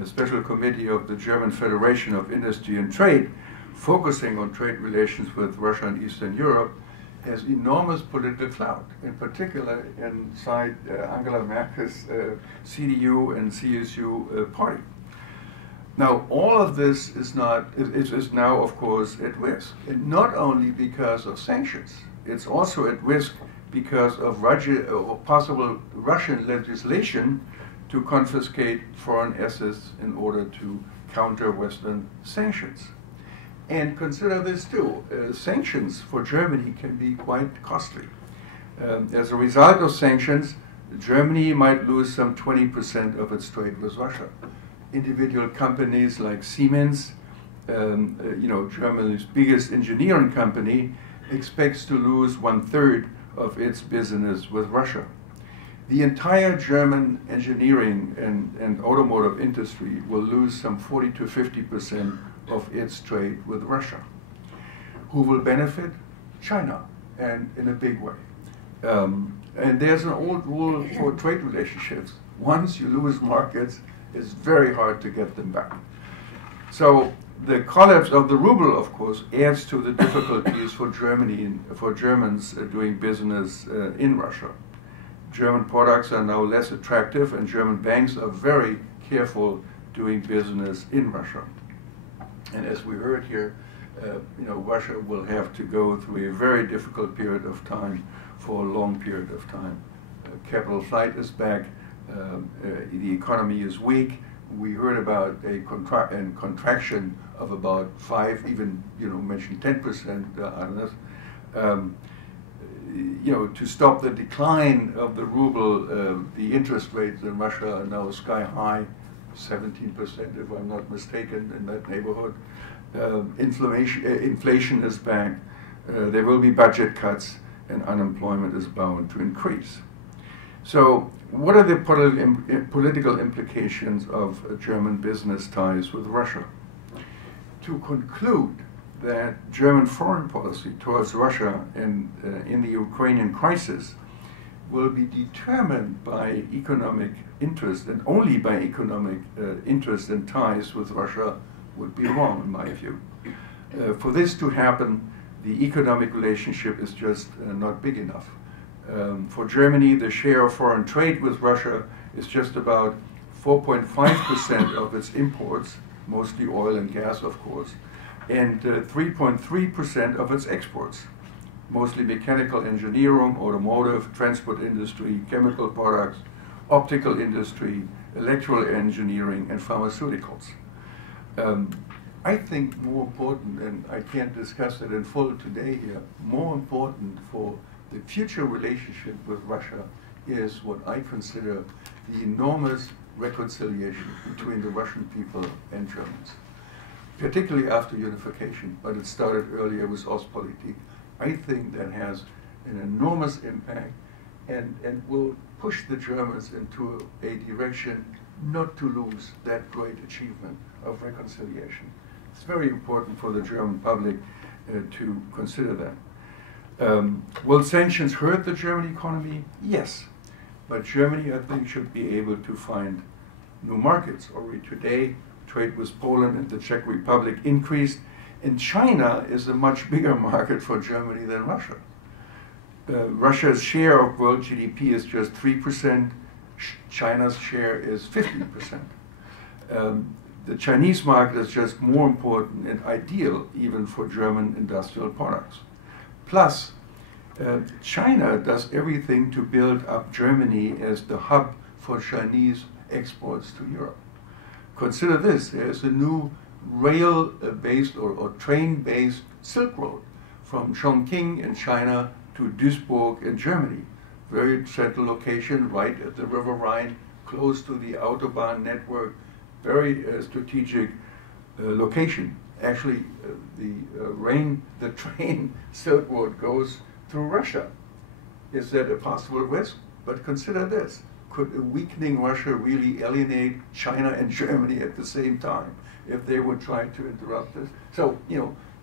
a special committee of the German Federation of Industry and Trade, focusing on trade relations with Russia and Eastern Europe, has enormous political clout, in particular inside Angela Merkel's CDU and CSU party. Now, all of this is now, of course, at risk, and not only because of sanctions. It's also at risk because of possible Russian legislation to confiscate foreign assets in order to counter Western sanctions. And consider this too, sanctions for Germany can be quite costly. As a result of sanctions, Germany might lose some 20% of its trade with Russia. Individual companies like Siemens, Germany's biggest engineering company, expects to lose 1/3 of its business with Russia. The entire German engineering and automotive industry will lose some 40 to 50% of its trade with Russia. Who will benefit? China, and in a big way. And there's an old rule for trade relationships. Once you lose markets, it's very hard to get them back. So the collapse of the ruble, of course, adds to the difficulties for Germany and for Germans doing business in Russia. German products are now less attractive, and German banks are very careful doing business in Russia. And as we heard here, Russia will have to go through a very difficult period of time for a long period of time. Capital flight is back. The economy is weak. We heard about a contraction of about 5, even mentioned 10% on this. To stop the decline of the ruble, the interest rates in Russia are now sky high, 17%, if I'm not mistaken, in that neighborhood. Inflation is back. There will be budget cuts, and unemployment is bound to increase. So, what are the political implications of German business ties with Russia? To conclude that German foreign policy towards Russia and in the Ukrainian crisis will be determined by economic interest, and only by economic interest and ties with Russia would be wrong, in my view. For this to happen, the economic relationship is just not big enough. For Germany, the share of foreign trade with Russia is just about 4.5% of its imports, mostly oil and gas, of course, and 3.3% of its exports, mostly mechanical engineering, automotive, transport industry, chemical products, optical industry, electrical engineering, and pharmaceuticals. I think more important, and I can't discuss it in full today here, more important for the future relationship with Russia is what I consider the enormous reconciliation between the Russian people and Germans, particularly after unification, but it started earlier with Ostpolitik. I think that has an enormous impact and will push the Germans into a direction not to lose that great achievement of reconciliation. It's very important for the German public to consider that. Will sanctions hurt the German economy? Yes. But Germany, I think, should be able to find new markets. Already today, trade with Poland and the Czech Republic increased, and China is a much bigger market for Germany than Russia. Russia's share of world GDP is just 3%. China's share is 15%. The Chinese market is just more important and ideal even for German industrial products. Plus, China does everything to build up Germany as the hub for Chinese exports to Europe. Consider this, there's a new rail-based or train-based Silk Road from Chongqing in China to Duisburg in Germany. Very central location, right at the River Rhine, close to the Autobahn network, very strategic location. Actually, the train Silk Road goes through Russia. Is that a possible risk? But consider this. Could a weakening Russia really alienate China and Germany at the same time if they would try to interrupt this? So,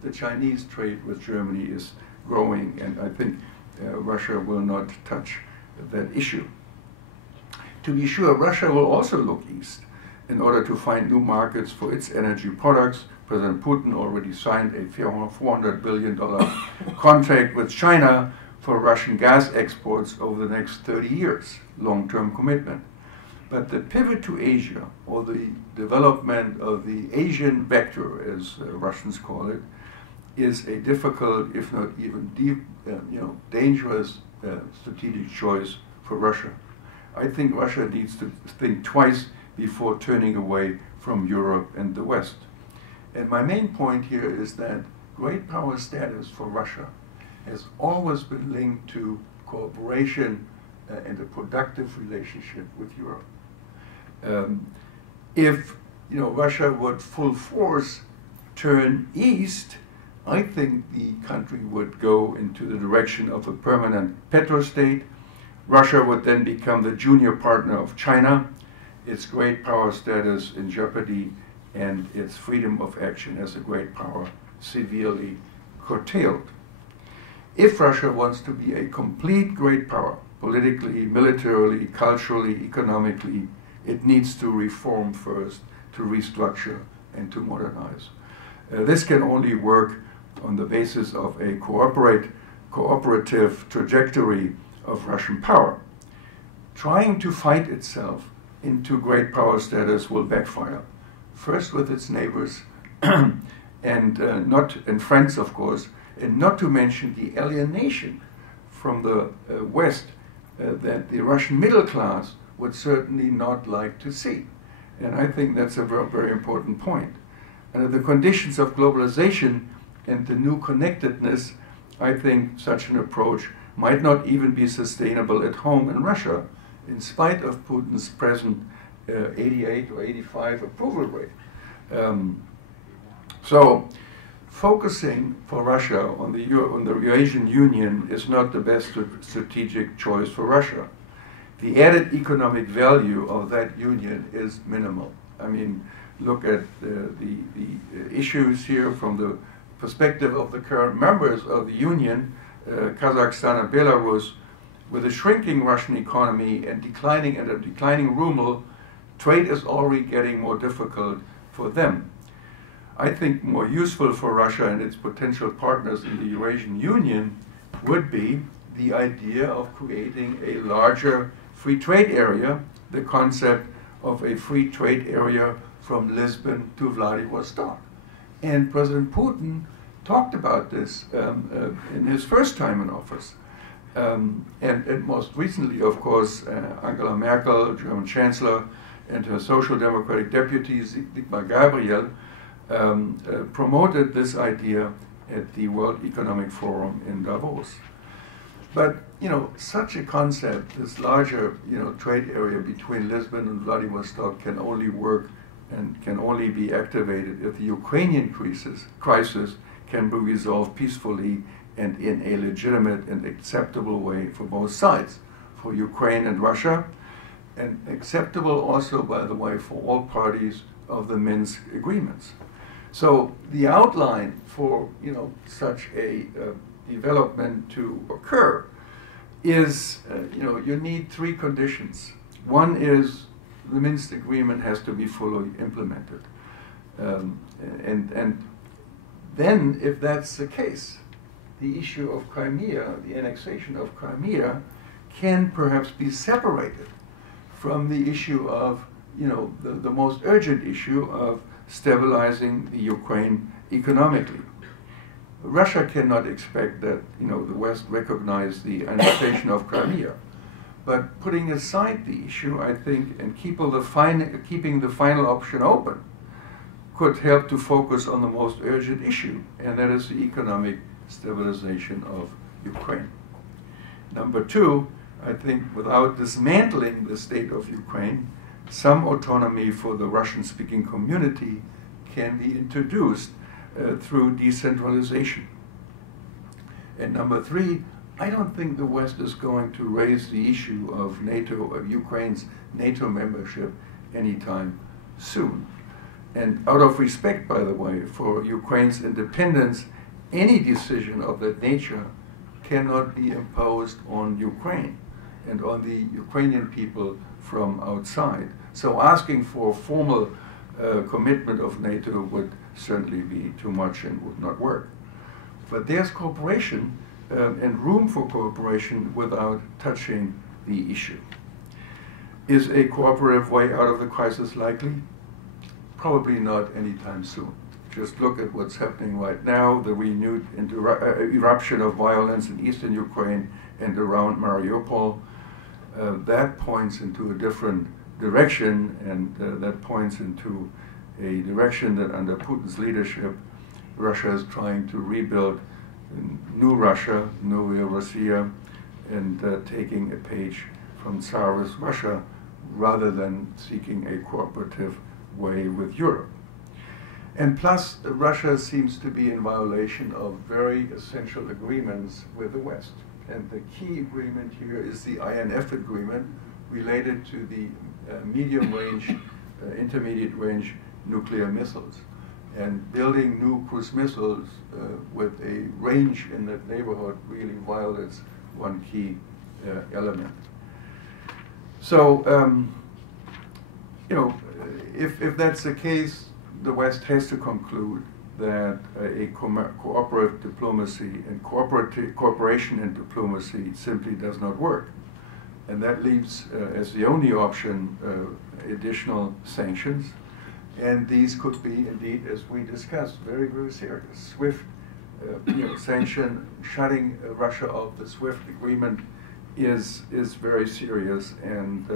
the Chinese trade with Germany is growing, and I think Russia will not touch that issue. To be sure, Russia will also look east in order to find new markets for its energy products. President Putin already signed a $400 billion contract with China for Russian gas exports over the next 30 years, long-term commitment. But the pivot to Asia, or the development of the Asian vector, as Russians call it, is a difficult, if not even dangerous strategic choice for Russia. I think Russia needs to think twice before turning away from Europe and the West. And my main point here is that great power status for Russia has always been linked to cooperation and a productive relationship with Europe. If Russia would full force turn east, I think the country would go into the direction of a permanent petrostate. Russia would then become the junior partner of China, its great power status in jeopardy, and its freedom of action as a great power severely curtailed. If Russia wants to be a complete great power, politically, militarily, culturally, economically, it needs to reform first, to restructure, and to modernize. This can only work on the basis of a cooperative trajectory of Russian power. Trying to fight itself into great power status will backfire. First with its neighbors, and friends, of course, and not to mention the alienation from the West that the Russian middle class would certainly not like to see. And I think that's a very, very important point. Under the conditions of globalization and the new connectedness, I think such an approach might not even be sustainable at home in Russia, in spite of Putin's present 88 or 85 approval rate. So focusing for Russia on the Eurasian Union is not the best strategic choice for Russia. The added economic value of that union is minimal. I mean, look at the issues here from the perspective of the current members of the union, Kazakhstan and Belarus. with a shrinking Russian economy and a declining ruble, trade is already getting more difficult for them. I think more useful for Russia and its potential partners in the Eurasian Union would be the idea of creating a larger free trade area, the concept of a free trade area from Lisbon to Vladivostok. And President Putin talked about this in his first time in office. And most recently, of course, Angela Merkel, German Chancellor, and her Social Democratic deputy, Sigmar Gabriel, promoted this idea at the World Economic Forum in Davos. But, such a concept, this larger, trade area between Lisbon and Vladivostok can only work and can only be activated if the Ukrainian crisis can be resolved peacefully and in a legitimate and acceptable way for both sides, for Ukraine and Russia, and acceptable also, by the way, for all parties of the Minsk agreements. So the outline for such a development to occur is you need three conditions. One is the Minsk agreement has to be fully implemented, and then if that's the case, the issue of Crimea, the annexation of Crimea, can perhaps be separated from the issue of the most urgent issue of stabilizing the Ukraine economically. Russia cannot expect that the West recognize the annexation of Crimea, but putting aside the issue, I think, and keeping the final option open, could help to focus on the most urgent issue, and that is the economic stabilization of Ukraine. Number two, I think without dismantling the state of Ukraine, some autonomy for the Russian-speaking community can be introduced through decentralization. And number three, I don't think the West is going to raise the issue of Ukraine's NATO membership anytime soon. And out of respect, by the way, for Ukraine's independence, any decision of that nature cannot be imposed on Ukraine and on the Ukrainian people from outside. So asking for formal commitment of NATO would certainly be too much and would not work. But there's cooperation and room for cooperation without touching the issue. Is a cooperative way out of the crisis likely? Probably not anytime soon. Just look at what's happening right now, the renewed eruption of violence in eastern Ukraine and around Mariupol. That points into a different direction, and that points into a direction that under Putin's leadership, Russia is trying to rebuild new Russia, Novaya Russia, and taking a page from Tsarist Russia rather than seeking a cooperative way with Europe. And plus, Russia seems to be in violation of very essential agreements with the West. And the key agreement here is the INF agreement related to the medium-range, intermediate-range nuclear missiles. And building new cruise missiles with a range in that neighborhood really violates one key element. So, if that's the case, the West has to conclude that a cooperative diplomacy and cooperation in diplomacy simply does not work. And that leaves as the only option additional sanctions. And these could be, indeed, as we discussed, very, very serious. SWIFT sanction, shutting Russia off the SWIFT agreement is very serious and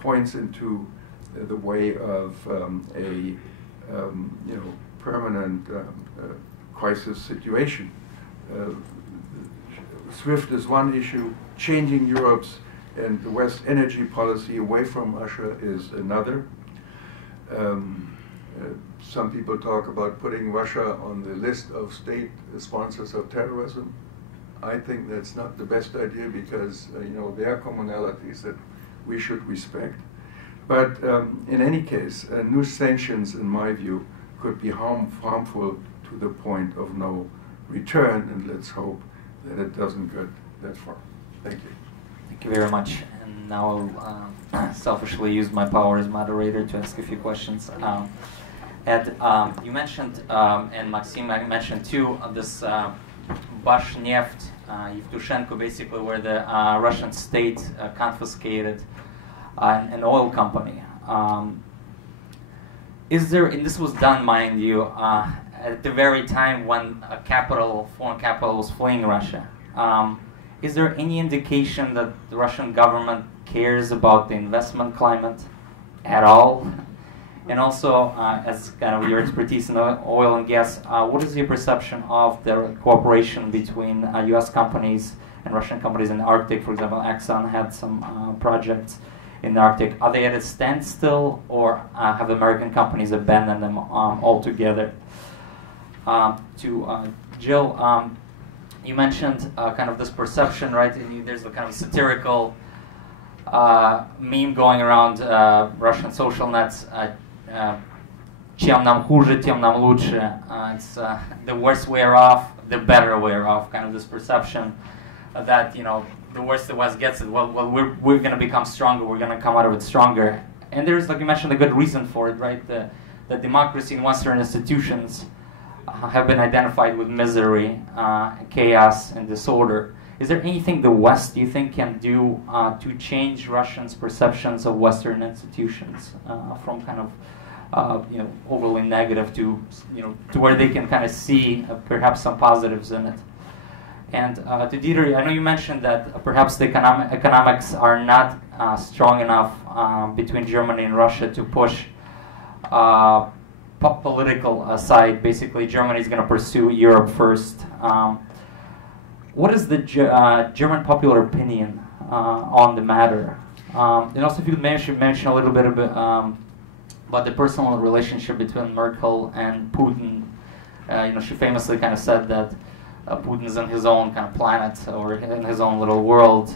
points into the way of a permanent crisis situation. SWIFT is one issue. Changing Europe's and the West's energy policy away from Russia is another. Some people talk about putting Russia on the list of state sponsors of terrorism. I think that's not the best idea because there are commonalities that we should respect. But in any case, new sanctions, in my view, could be harmful to the point of no return, and let's hope that it doesn't get that far. Thank you. Thank you very much. And now I'll selfishly use my power as moderator to ask a few questions. Ed, you mentioned, and Maxim mentioned too, this Bashneft, Yevtushenko, basically where the Russian state confiscated an oil company. Is there, and this was done, mind you, at the very time when foreign capital was fleeing Russia. Is there any indication that the Russian government cares about the investment climate at all? And also, as kind of your expertise in oil and gas, what is your perception of the cooperation between U.S. companies and Russian companies in the Arctic? For example, Exxon had some projects in the Arctic. Are they at a standstill, or have American companies abandoned them altogether? To Jill, you mentioned kind of this perception, right? And there's a kind of satirical meme going around Russian social nets. Чем нам хуже, тем нам лучше. It's the worse we're off, the better we're off. Kind of this perception that, you know, the worse the West gets it, well we're going to become stronger. We're going to come out of it stronger. And there's, like you mentioned, a good reason for it, right? The democracy in Western institutions have been identified with misery, chaos, and disorder. Is there anything the West, do you think, can do to change Russians' perceptions of Western institutions from kind of overly negative to to where they can kind of see perhaps some positives in it? And to Dieter, I know you mentioned that perhaps the economics are not strong enough between Germany and Russia to push political side. Basically, Germany is going to pursue Europe first. What is the German popular opinion on the matter? And also, if you could mention a little bit about the personal relationship between Merkel and Putin. She famously kind of said that Putin's in his own kind of planet or in his own little world,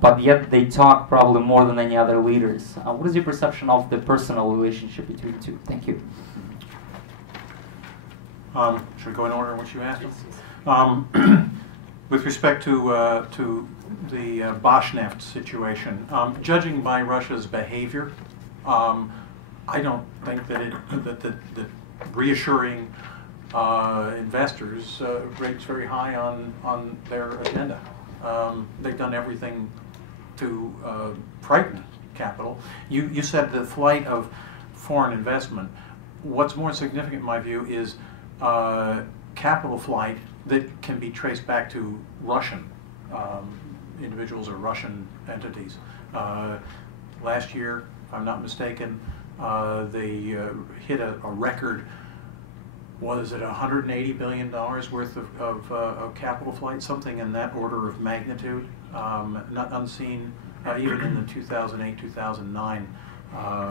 but yet they talk probably more than any other leaders. What is your perception of the personal relationship between the two? Thank you. Should we go in order in which you asked? With respect to the Bashneft situation, judging by Russia's behavior, I don't think that that reassuring investors rates very high on their agenda. They've done everything to frighten capital. You said the flight of foreign investment. What's more significant, in my view, is capital flight that can be traced back to Russian individuals or Russian entities. Last year, if I'm not mistaken, they hit a record. Was it $180 billion worth of capital flight? Something in that order of magnitude, not unseen even in the 2008-2009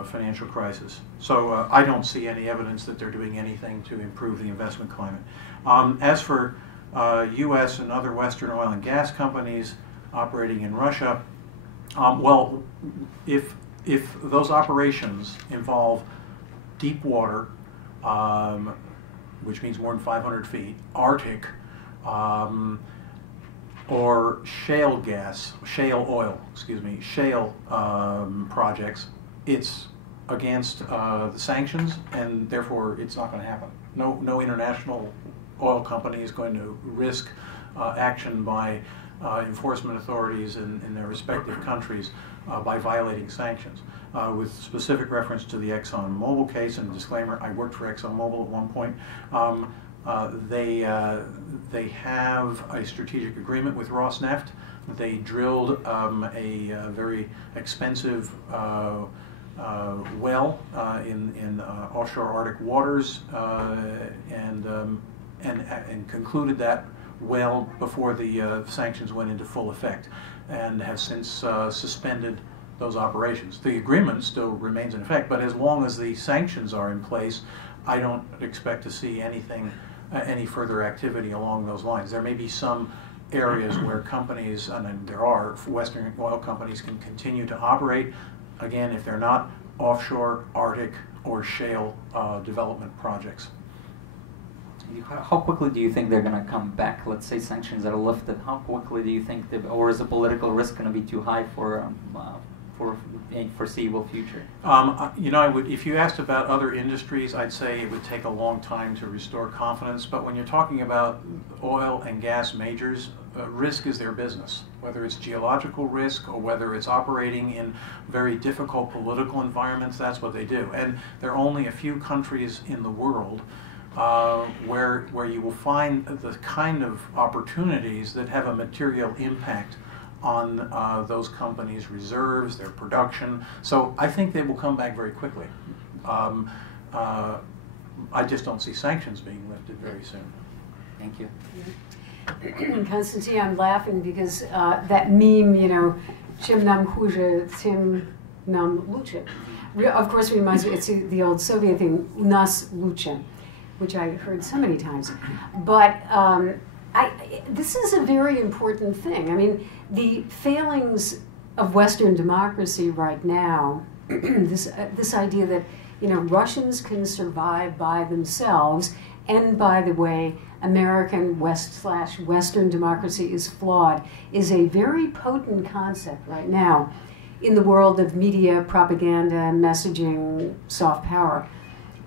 financial crisis. So I don't see any evidence that they're doing anything to improve the investment climate. As for U.S. and other Western oil and gas companies operating in Russia, well, if those operations involve deep water, which means more than 500 feet, Arctic, or shale projects, it's against the sanctions, and therefore it's not going to happen. No international oil company is going to risk action by enforcement authorities in their respective countries by violating sanctions. With specific reference to the ExxonMobil case, and disclaimer, I worked for ExxonMobil at one point. They have a strategic agreement with Rosneft. They drilled a very expensive well in offshore Arctic waters and concluded that well before the sanctions went into full effect, and have since suspended those operations. The agreement still remains in effect, but as long as the sanctions are in place, I don't expect to see anything, any further activity along those lines. There may be some areas where companies, and there are, Western oil companies can continue to operate, again, if they're not offshore, Arctic, or shale development projects. how quickly do you think they're going to come back? Let's say sanctions are lifted. How quickly do you think, or is the political risk going to be too high for a foreseeable future? You know, if you asked about other industries, I'd say it would take a long time to restore confidence. But when you're talking about oil and gas majors, risk is their business. Whether it's geological risk or whether it's operating in very difficult political environments, that's what they do. And there are only a few countries in the world where you will find the kind of opportunities that have a material impact on those companies' reserves, their production. So I think they will come back very quickly. I just don't see sanctions being lifted very soon. Thank you. Konstantin, I'm laughing because that meme, you know, Чем нам хуже, тем нам лучше, of course reminds me, it's the old Soviet thing, у нас лучше, which I heard so many times. But this is a very important thing. I mean, the failings of Western democracy right now, this idea that, you know, Russians can survive by themselves, and by the way, American Western democracy is flawed, is a very potent concept right now in the world of media, propaganda, messaging, soft power.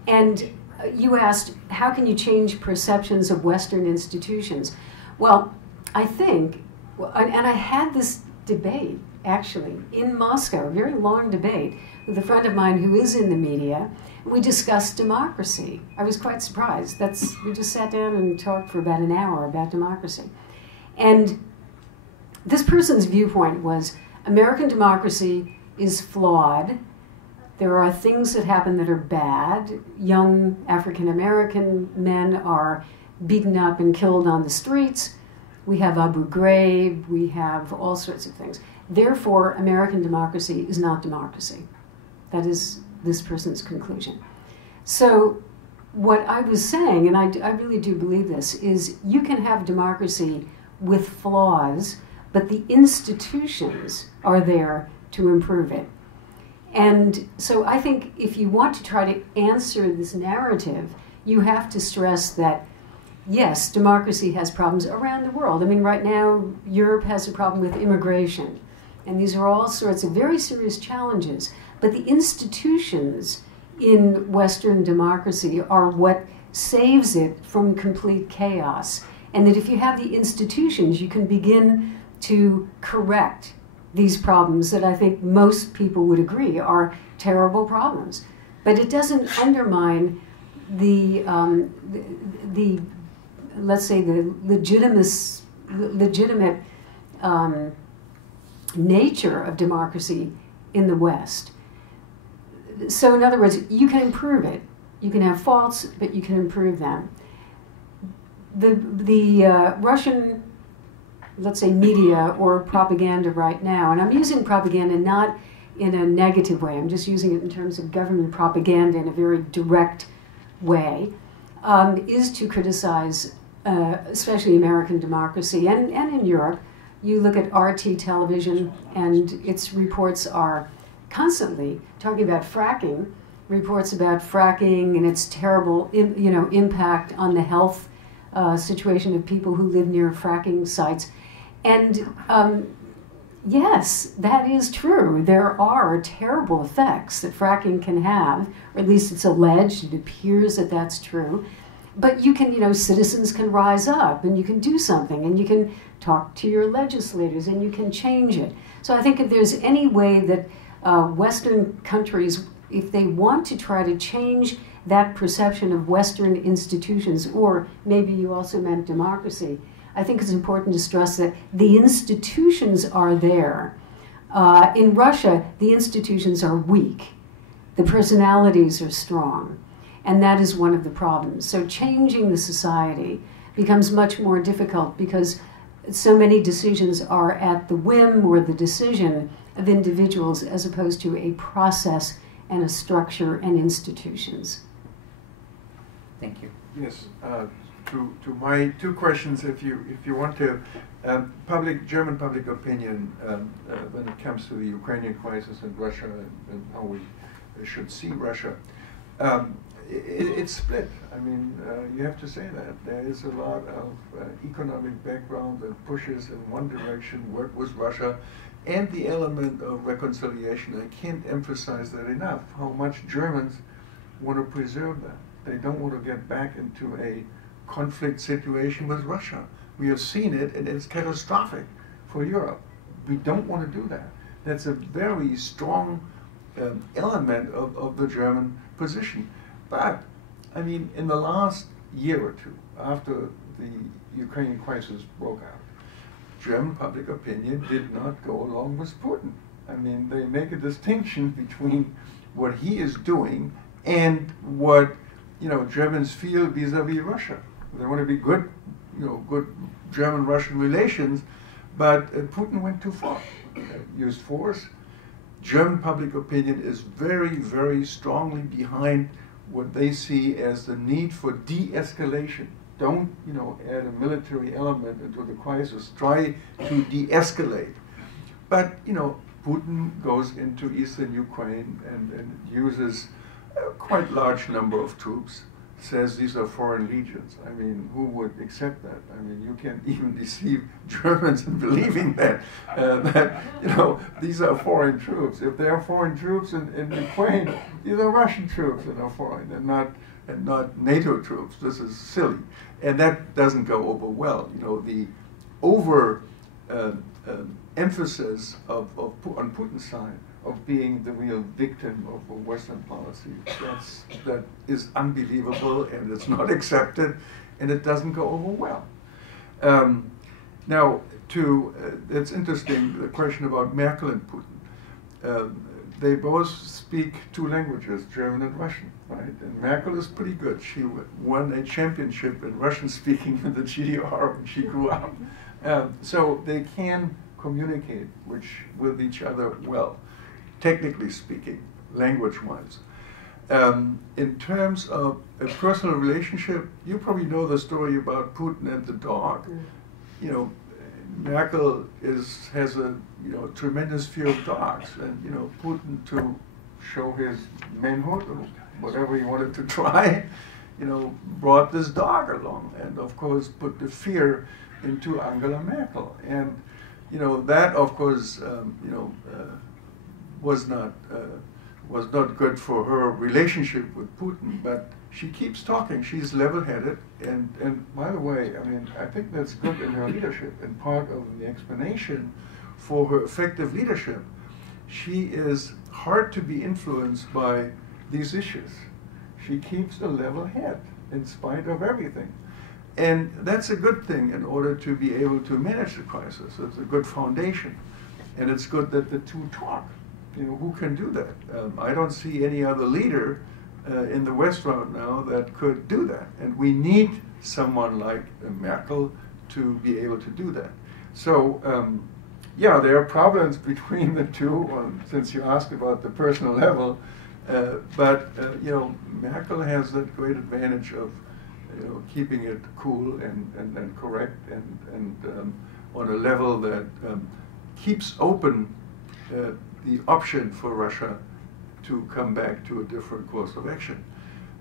And you asked, how can you change perceptions of Western institutions? Well, I think, and I had this debate, actually, in Moscow, a very long debate, with a friend of mine who is in the media. We discussed democracy. I was quite surprised. We just sat down and talked for about an hour about democracy. And this person's viewpoint was, American democracy is flawed. There are things that happen that are bad. Young African-American men are beaten up and killed on the streets. We have Abu Ghraib. We have all sorts of things. Therefore, American democracy is not democracy. That is this person's conclusion. So what I was saying, and I really do believe this, is you can have democracy with flaws, but the institutions are there to improve it. And so I think if you want to try to answer this narrative, you have to stress that, yes, democracy has problems around the world. I mean, right now, Europe has a problem with immigration. And these are all sorts of very serious challenges. But the institutions in Western democracy are what saves it from complete chaos. And that if you have the institutions, you can begin to correct these problems that I think most people would agree are terrible problems. But it doesn't undermine the let's say, the legitimate nature of democracy in the West. So in other words, you can improve it. You can have faults, but you can improve them. The Russian, let's say, media or propaganda right now, and I'm using propaganda not in a negative way, I'm just using it in terms of government propaganda in a very direct way, is to criticize especially American democracy and in Europe. You look at RT television and its reports are constantly talking about fracking, reports about fracking and its terrible impact on the health situation of people who live near fracking sites. And yes, that is true. There are terrible effects that fracking can have, or at least it's alleged, it appears that that's true. But you can, citizens can rise up and you can do something and you can talk to your legislators and you can change it. So I think if there's any way that Western countries, if they want to try to change that perception of Western institutions, or maybe you also meant democracy, I think it's important to stress that the institutions are there. In Russia, the institutions are weak. The personalities are strong. And that is one of the problems. So changing the society becomes much more difficult because so many decisions are at the whim or the decision of individuals as opposed to a process and a structure and institutions. Thank you. Yes, to my two questions, if you want to, German public opinion when it comes to the Ukrainian crisis and Russia and how we should see Russia. it's split. I mean, you have to say that. There is a lot of economic background that pushes in one direction, work with Russia, and the element of reconciliation. I can't emphasize that enough, how much Germans want to preserve that. They don't want to get back into a conflict situation with Russia. We have seen it, and it's catastrophic for Europe. We don't want to do that. That's a very strong element of the German position. But, I mean, in the last year or two, after the Ukrainian crisis broke out, German public opinion did not go along with Putin. I mean, they make a distinction between what he is doing and what, you know, Germans feel vis-a-vis Russia. They want to be good, you know, good German-Russian relations, but Putin went too far, used force. German public opinion is very, very strongly behind what they see as the need for de-escalation. Don't, you know, add a military element into the crisis. Try to de-escalate. But, you know, Putin goes into eastern Ukraine and uses a quite large number of troops, says these are foreign legions. I mean, who would accept that? I mean, you can't even deceive Germans in believing that, that, you know, these are foreign troops. If there are foreign troops in Ukraine, these are Russian troops that are foreign and not NATO troops. This is silly. And that doesn't go over well. You know, the over emphasis on Putin's side of being the real victim of a Western policy, that is unbelievable, and it's not accepted, and it doesn't go over well. Now, it's interesting, the question about Merkel and Putin. They both speak two languages, German and Russian, right? And Merkel is pretty good. She won a championship in Russian speaking in the GDR when she grew up. So they can communicate with each other well, technically speaking, language-wise. In terms of a personal relationship, you probably know the story about Putin and the dog. You know, Merkel has a tremendous fear of dogs, and Putin, to show his manhood or whatever he wanted to try, brought this dog along, and of course put the fear into Angela Merkel, and that of course was not good for her relationship with Putin, but she keeps talking. She's level-headed, and by the way, I mean, I think that's good in her leadership, and part of the explanation for her effective leadership. She is hard to be influenced by these issues. She keeps a level head in spite of everything. And that's a good thing in order to be able to manage the crisis. It's a good foundation. And it's good that the two talk. Who can do that? I don't see any other leader in the West right now that could do that. And we need someone like Merkel to be able to do that. So, yeah, there are problems between the two, since you asked about the personal level. But Merkel has that great advantage of keeping it cool and correct and on a level that keeps open the option for Russia to come back to a different course of action.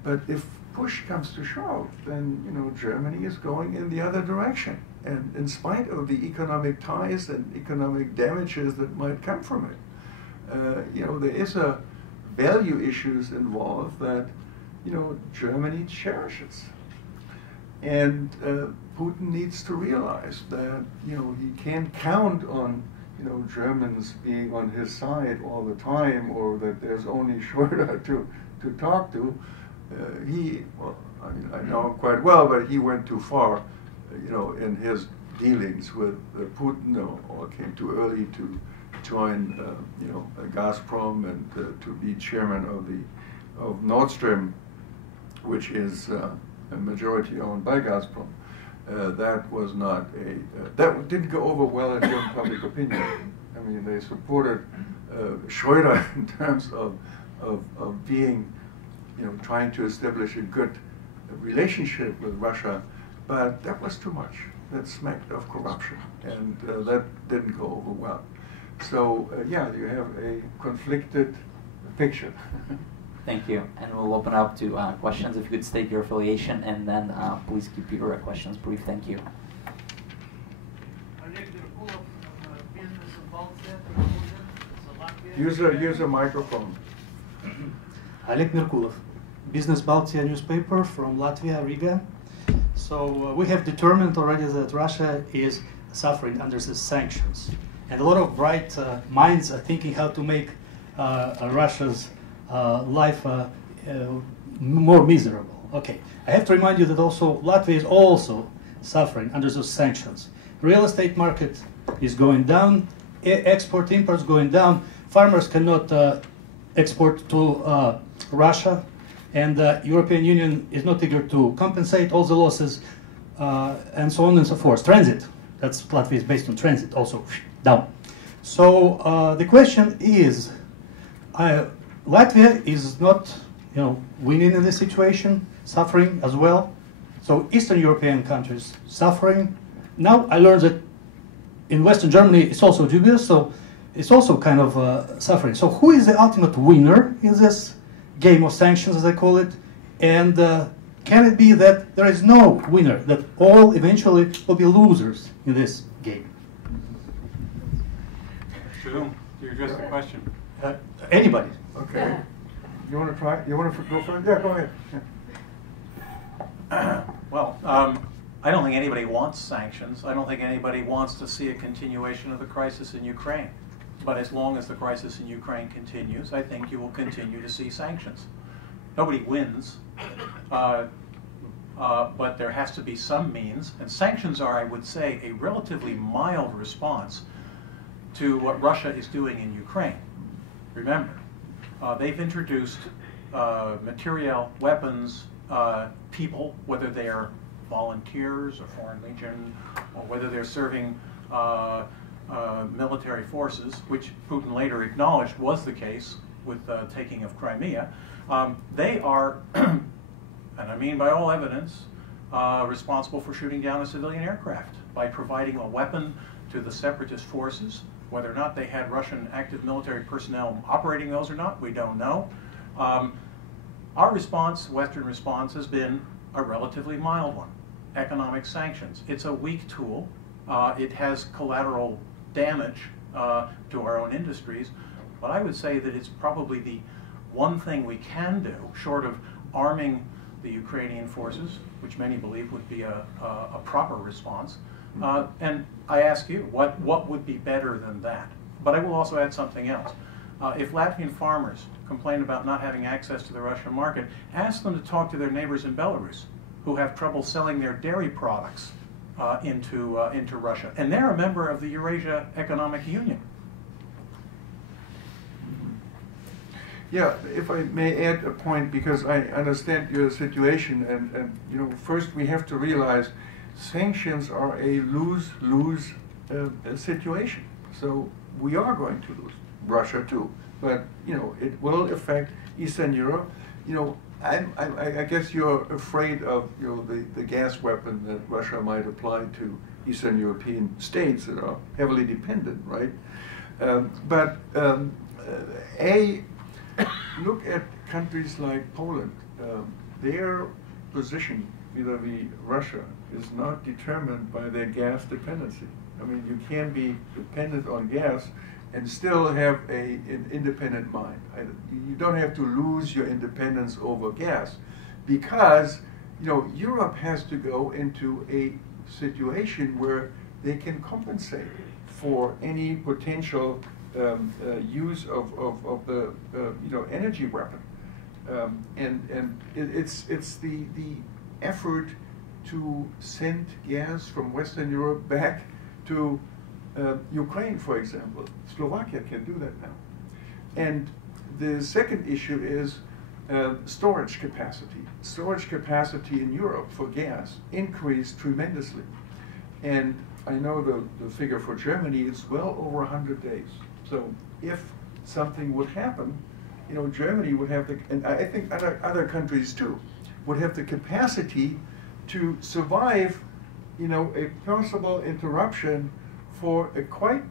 But if push comes to shove, then Germany is going in the other direction. And in spite of the economic ties and economic damages that might come from it, there is a value issues involved that Germany cherishes. And Putin needs to realize that he can't count on Germans being on his side all the time, or that there's only Schröder to talk to. I know him quite well, but he went too far, in his dealings with Putin, or came too early to join, Gazprom and to be chairman of Nord Stream, which is a majority owned by Gazprom. That was not that didn't go over well in German public opinion. I mean, they supported Schröder in terms of being, trying to establish a good relationship with Russia, but that was too much. That smacked of corruption, and that didn't go over well. So yeah, you have a conflicted picture. Thank you. And we'll open up to questions. If you could state your affiliation, and then please keep your questions brief. Thank you. Use a microphone. Oleg Merkulov, Business Baltia newspaper from Latvia, Riga. So we have determined already that Russia is suffering under the sanctions. And a lot of bright minds are thinking how to make Russia's life more miserable. Okay, I have to remind you that also Latvia is also suffering under those sanctions. Real estate market is going down, export imports going down, farmers cannot export to Russia, and the European Union is not eager to compensate all the losses, and so on and so forth. Transit, that's Latvia is based on transit, also down. So the question is, Latvia is not, winning in this situation, suffering as well. So Eastern European countries suffering. Now I learned that in Western Germany it's also dubious, so it's also kind of suffering. So who is the ultimate winner in this game of sanctions, as I call it? And can it be that there is no winner, that all eventually will be losers in this game? Sure. Do you address the question? Anybody. Okay. You want to try? You want to go first? Yeah, go ahead. Yeah. Well, I don't think anybody wants sanctions. I don't think anybody wants to see a continuation of the crisis in Ukraine. But as long as the crisis in Ukraine continues, I think you will continue to see sanctions. Nobody wins, but there has to be some means. And sanctions are, I would say, a relatively mild response to what Russia is doing in Ukraine. Remember, they've introduced material, weapons, people, whether they're volunteers or Foreign Legion, or whether they're serving military forces, which Putin later acknowledged was the case with the taking of Crimea. They are, and I mean by all evidence, responsible for shooting down a civilian aircraft by providing a weapon to the separatist forces. Whether or not they had Russian active military personnel operating those or not, we don't know. Our response, Western response, has been a relatively mild one. Economic sanctions. It's a weak tool. It has collateral damage to our own industries, but I would say that it's probably the one thing we can do, short of arming the Ukrainian forces, which many believe would be a proper response. And I ask you, what would be better than that? But I will also add something else. If Latvian farmers complain about not having access to the Russian market, ask them to talk to their neighbors in Belarus, who have trouble selling their dairy products into Russia. And they're a member of the Eurasia Economic Union. Yeah, if I may add a point, because I understand your situation, and first we have to realize sanctions are a lose-lose situation. So we are going to lose Russia too, but it will affect Eastern Europe. I guess you're afraid of the gas weapon that Russia might apply to Eastern European states that are heavily dependent, right? Look at countries like Poland. Their position vis-a-vis Russia is not determined by their gas dependency. I mean, you can be dependent on gas and still have an independent mind. You don't have to lose your independence over gas, because Europe has to go into a situation where they can compensate for any potential use of the energy weapon, and it's the effort to send gas from Western Europe back to Ukraine, for example. Slovakia can do that now. And the second issue is storage capacity. Storage capacity in Europe for gas increased tremendously. And I know the figure for Germany is well over 100 days. So if something would happen, Germany would have the, and I think other countries too, would have the capacity to survive, a possible interruption for quite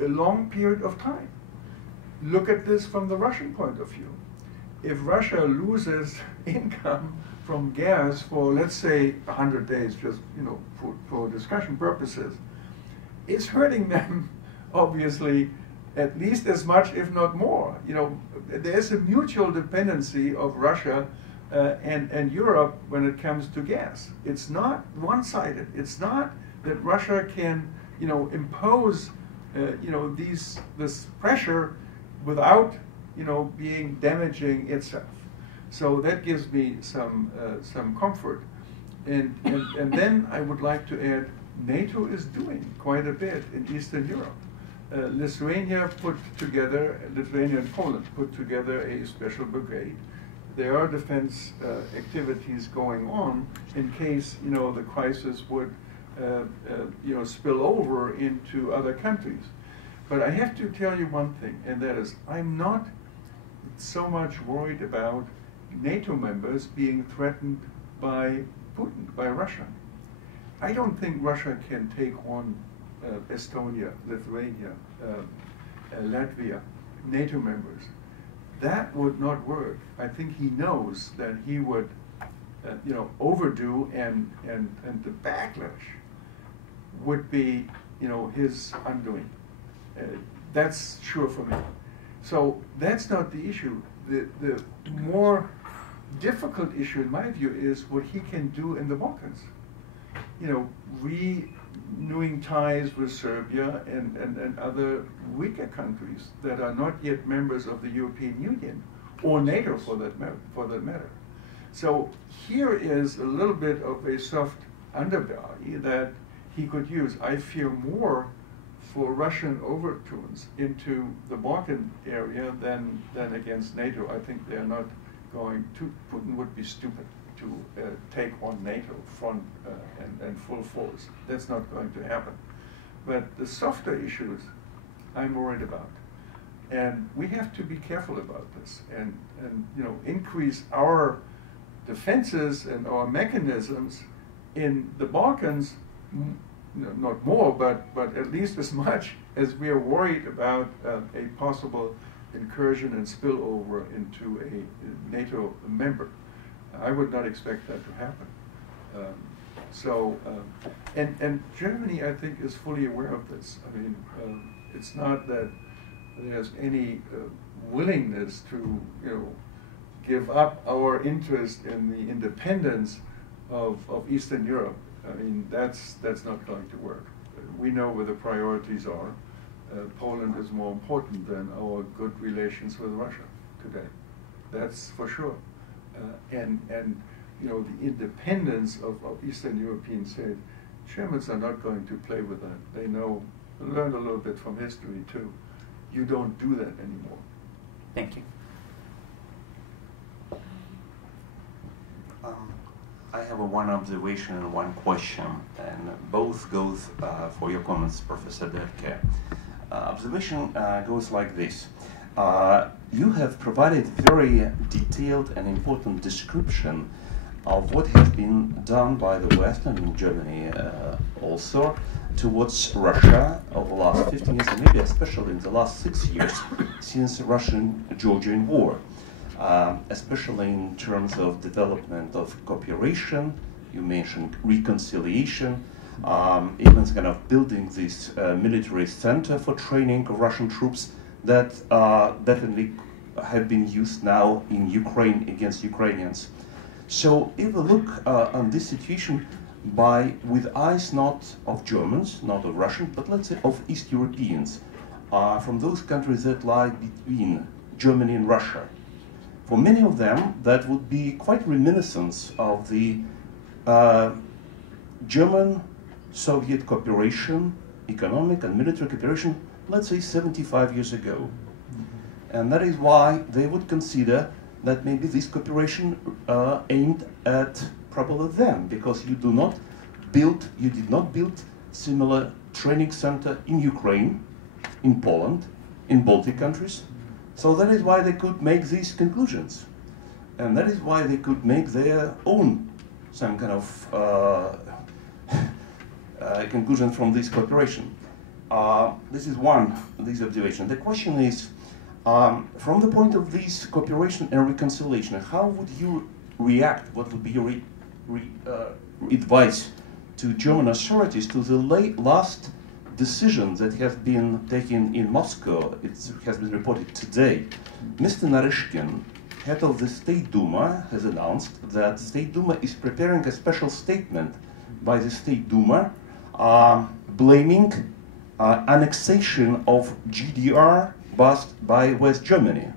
a long period of time. Look at this from the Russian point of view. if Russia loses income from gas for, let's say, 100 days, just for discussion purposes, it's hurting them, obviously, at least as much, if not more. There's a mutual dependency of Russia and Europe when it comes to gas. It's not one-sided. It's not that Russia can, impose, this pressure without, being damaging itself. So that gives me some comfort. And then I would like to add, NATO is doing quite a bit in Eastern Europe. Lithuania and Poland put together a special brigade. There are defense activities going on in case the crisis would spill over into other countries. But I have to tell you one thing, and that is I'm not so much worried about NATO members being threatened by Putin, by Russia. I don't think Russia can take on Estonia, Lithuania, Latvia, NATO members. That would not work. I think he knows that he would, overdo, and the backlash would be, his undoing. That's sure for me. So that's not the issue. The more difficult issue, in my view, is what he can do in the Balkans. Renewing ties with Serbia and other weaker countries that are not yet members of the European Union or NATO for that matter. So here is a little bit of a soft underbelly that he could use. I fear more for Russian overtones into the Balkan area than against NATO. I think they're not going to. Putin would be stupid to take on NATO front and full force. That's not going to happen. But the softer issues, I'm worried about. And we have to be careful about this and increase our defenses and our mechanisms in the Balkans, not more, but at least as much as we are worried about a possible incursion and spillover into a NATO member. I would not expect that to happen. And Germany, I think, is fully aware of this. I mean, it's not that there's any willingness to, give up our interest in the independence of Eastern Europe. I mean, that's not going to work. We know where the priorities are. Poland is more important than our good relations with Russia today. That's for sure. And the independence of Eastern European states, Germans are not going to play with that. They learned a little bit from history too. You don't do that anymore. Thank you. I have one observation and one question, and both goes for your comments, Professor Dettke. Observation goes like this. You have provided very detailed and important description of what has been done by the West and in Germany also towards Russia over the last 15 years, and maybe especially in the last 6 years since the Russian-Georgian war. Especially in terms of development of cooperation, you mentioned reconciliation, even kind of building this military center for training of Russian troops that definitely have been used now in Ukraine against Ukrainians. So if we look on this situation with eyes not of Germans, not of Russians, but let's say of East Europeans, from those countries that lie between Germany and Russia, for many of them, that would be quite reminiscent of the German-Soviet cooperation, economic and military cooperation, let's say 75 years ago. And that is why they would consider that maybe this cooperation aimed at probably them, because you did not build similar training center in Ukraine, in Poland, in Baltic countries. So that is why they could make these conclusions. And that is why they could make their own some kind of conclusion from this cooperation. This is one, this observation. The question is, From the point of this cooperation and reconciliation, how would you react? What would be your advice to German authorities to the last decision that has been taken in Moscow? It has been reported today. Mr. Naryshkin, head of the State Duma, has announced that the State Duma is preparing a special statement by the State Duma blaming annexation of GDR by West Germany.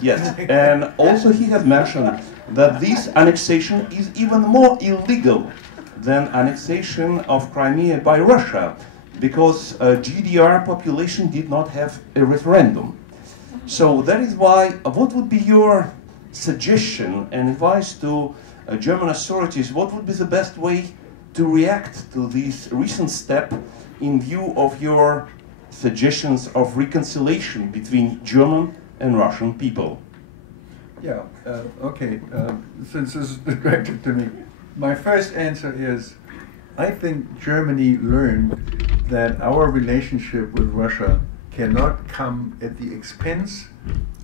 Yes, and also he has mentioned that this annexation is even more illegal than annexation of Crimea by Russia, because GDR population did not have a referendum. So that is why, what would be your suggestion and advice to German authorities? What would be the best way to react to this recent step in view of your suggestions of reconciliation between German and Russian people? Yeah, okay, since this is directed to me, my first answer is, I think Germany learned that our relationship with Russia cannot come at the expense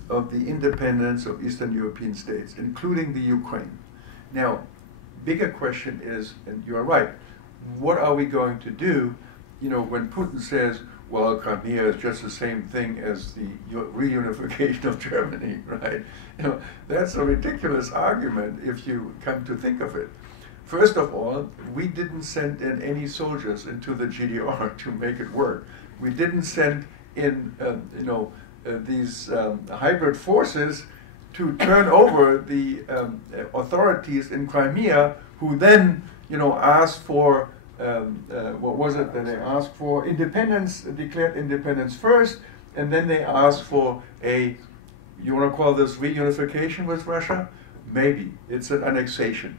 of the independence of Eastern European states, including the Ukraine. Now, bigger question is, and you're right, what are we going to do, you know, when Putin says, well, Crimea is just the same thing as the reunification of Germany, right? You know, that's a ridiculous argument if you come to think of it. First of all, we didn't send in any soldiers into the GDR to make it work. We didn't send in, these hybrid forces to turn over the authorities in Crimea, who then, you know, asked for what was it that they asked for? Independence, declared independence first, and then they asked for a, you want to call this reunification with Russia? Maybe. It's an annexation.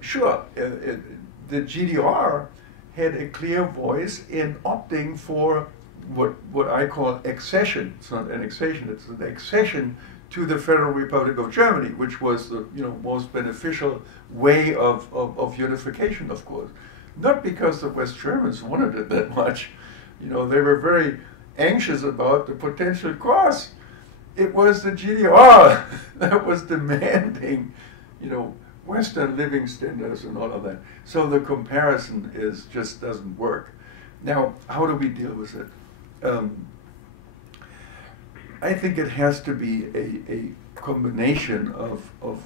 Sure, the GDR had a clear voice in opting for what I call accession. It's not annexation, it's an accession to the Federal Republic of Germany, which was the most beneficial way of unification, of course. Not because the West Germans wanted it that much. You know, they were very anxious about the potential cost. It was the GDR that was demanding, you know, Western living standards and all of that. So the comparison just doesn't work. Now, how do we deal with it? I think it has to be a combination of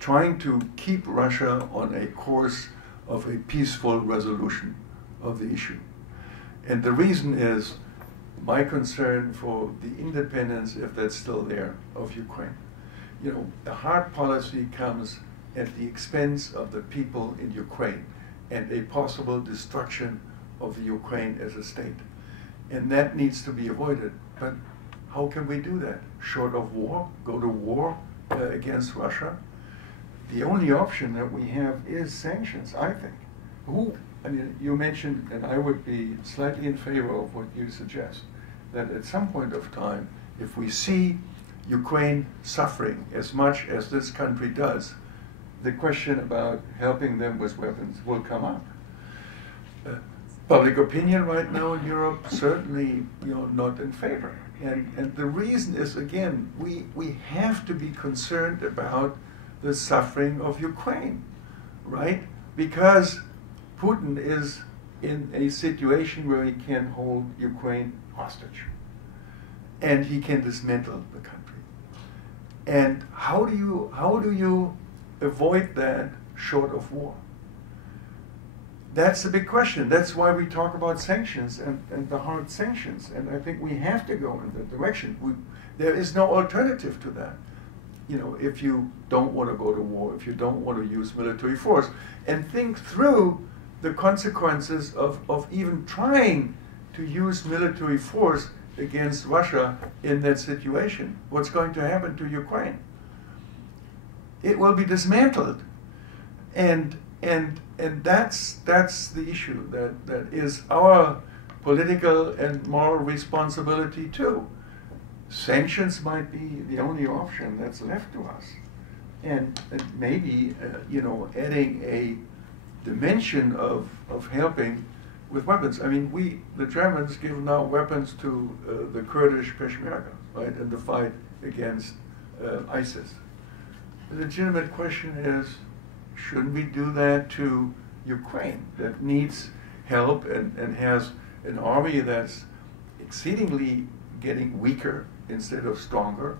trying to keep Russia on a course of a peaceful resolution of the issue. And the reason is my concern for the independence, if that's still there, of Ukraine. You know, a hard policy comes at the expense of the people in Ukraine and a possible destruction of the Ukraine as a state. And that needs to be avoided. But how can we do that? Short of war? Go to war against Russia? The only option that we have is sanctions, I think. I mean, you mentioned, and I would be slightly in favor of what you suggest, that at some point of time, if we see Ukraine suffering as much as this country does, the question about helping them with weapons will come up. Public opinion right now in Europe, certainly, not in favor. And the reason is, again, we have to be concerned about the suffering of Ukraine, right? Because Putin is in a situation where he can hold Ukraine hostage. And he can dismantle the country. And how do you avoid that short of war? That's the big question. That's why we talk about sanctions and the hard sanctions. And I think we have to go in that direction. There is no alternative to that. If you don't want to go to war, if you don't want to use military force, and think through the consequences of even trying to use military force against Russia in that situation. What's going to happen to Ukraine? It will be dismantled. And that's the issue that is our political and moral responsibility too. Sanctions might be the only option that's left to us, and maybe adding a dimension of helping with weapons. I mean, the Germans, give now weapons to the Kurdish Peshmerga, right, in the fight against ISIS. The legitimate question is, shouldn't we do that to Ukraine, that needs help and has an army that's exceedingly getting weaker instead of stronger,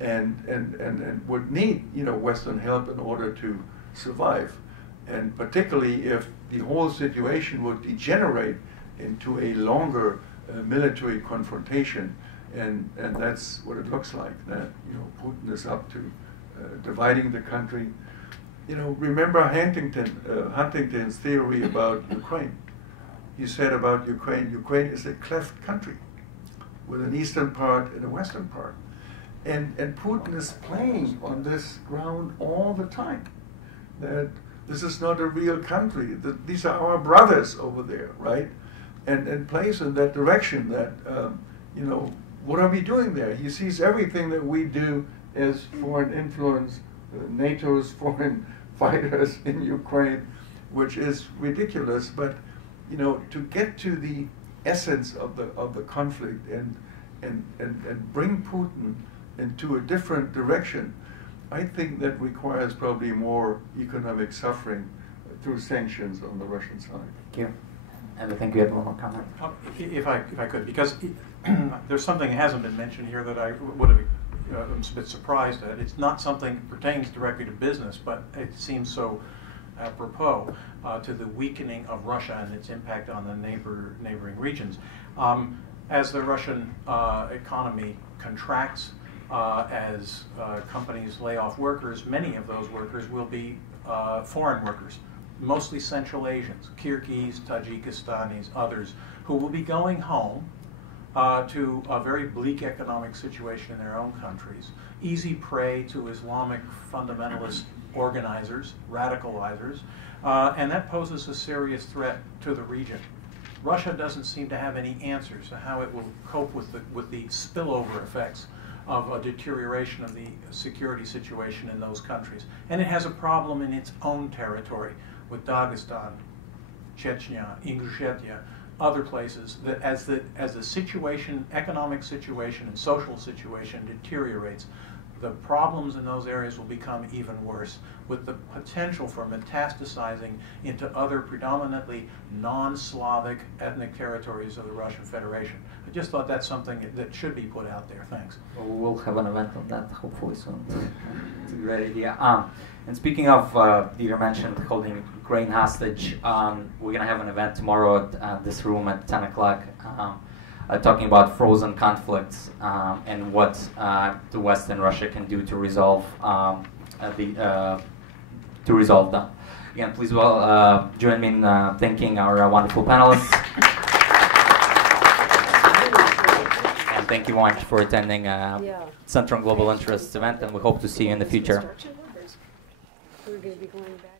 and would need, you know, Western help in order to survive, and particularly if the whole situation would degenerate into a longer military confrontation, and that's what it looks like, that, you know, Putin is up to dividing the country. You know, remember Huntington's theory about Ukraine. He said about Ukraine is a cleft country with an eastern part and a western part. And Putin is playing on this ground all the time, that this is not a real country, that these are our brothers over there, right? And plays in that direction, that, you know, what are we doing there? He sees everything that we do as foreign influence, NATO's foreign fighters in Ukraine, which is ridiculous. But, you know, to get to the essence of the conflict and bring Putin into a different direction, I think that requires probably more economic suffering through sanctions on the Russian side. Thank you. And I think you had one more comment. If I could, because there's something that hasn't been mentioned here that I would have I'm a bit surprised at. It's not something that pertains directly to business, but it seems so apropos to the weakening of Russia and its impact on the neighboring regions. As the Russian economy contracts, as companies lay off workers, many of those workers will be foreign workers, mostly Central Asians, Kyrgyz, Tajikistanis, others, who will be going home to a very bleak economic situation in their own countries, easy prey to Islamic fundamentalist organizers, radicalizers, and that poses a serious threat to the region. Russia doesn't seem to have any answers to how it will cope with the spillover effects of a deterioration of the security situation in those countries. And it has a problem in its own territory with Dagestan, Chechnya, Ingushetia, other places, that as the situation, economic situation and social situation deteriorates, the problems in those areas will become even worse, with the potential for metastasizing into other predominantly non-Slavic ethnic territories of the Russian Federation. I just thought that's something that should be put out there. Thanks. Well, we'll have an event on that hopefully soon. It's a great idea. And speaking of, Dieter mentioned holding Ukraine hostage, we're going to have an event tomorrow at this room at 10 o'clock. Talking about frozen conflicts and what the West and Russia can do to resolve them. Again, please join me in thanking our wonderful panelists. And thank you much for attending Center on Global Interests event, and we hope to see you in the future. We're going to be going back.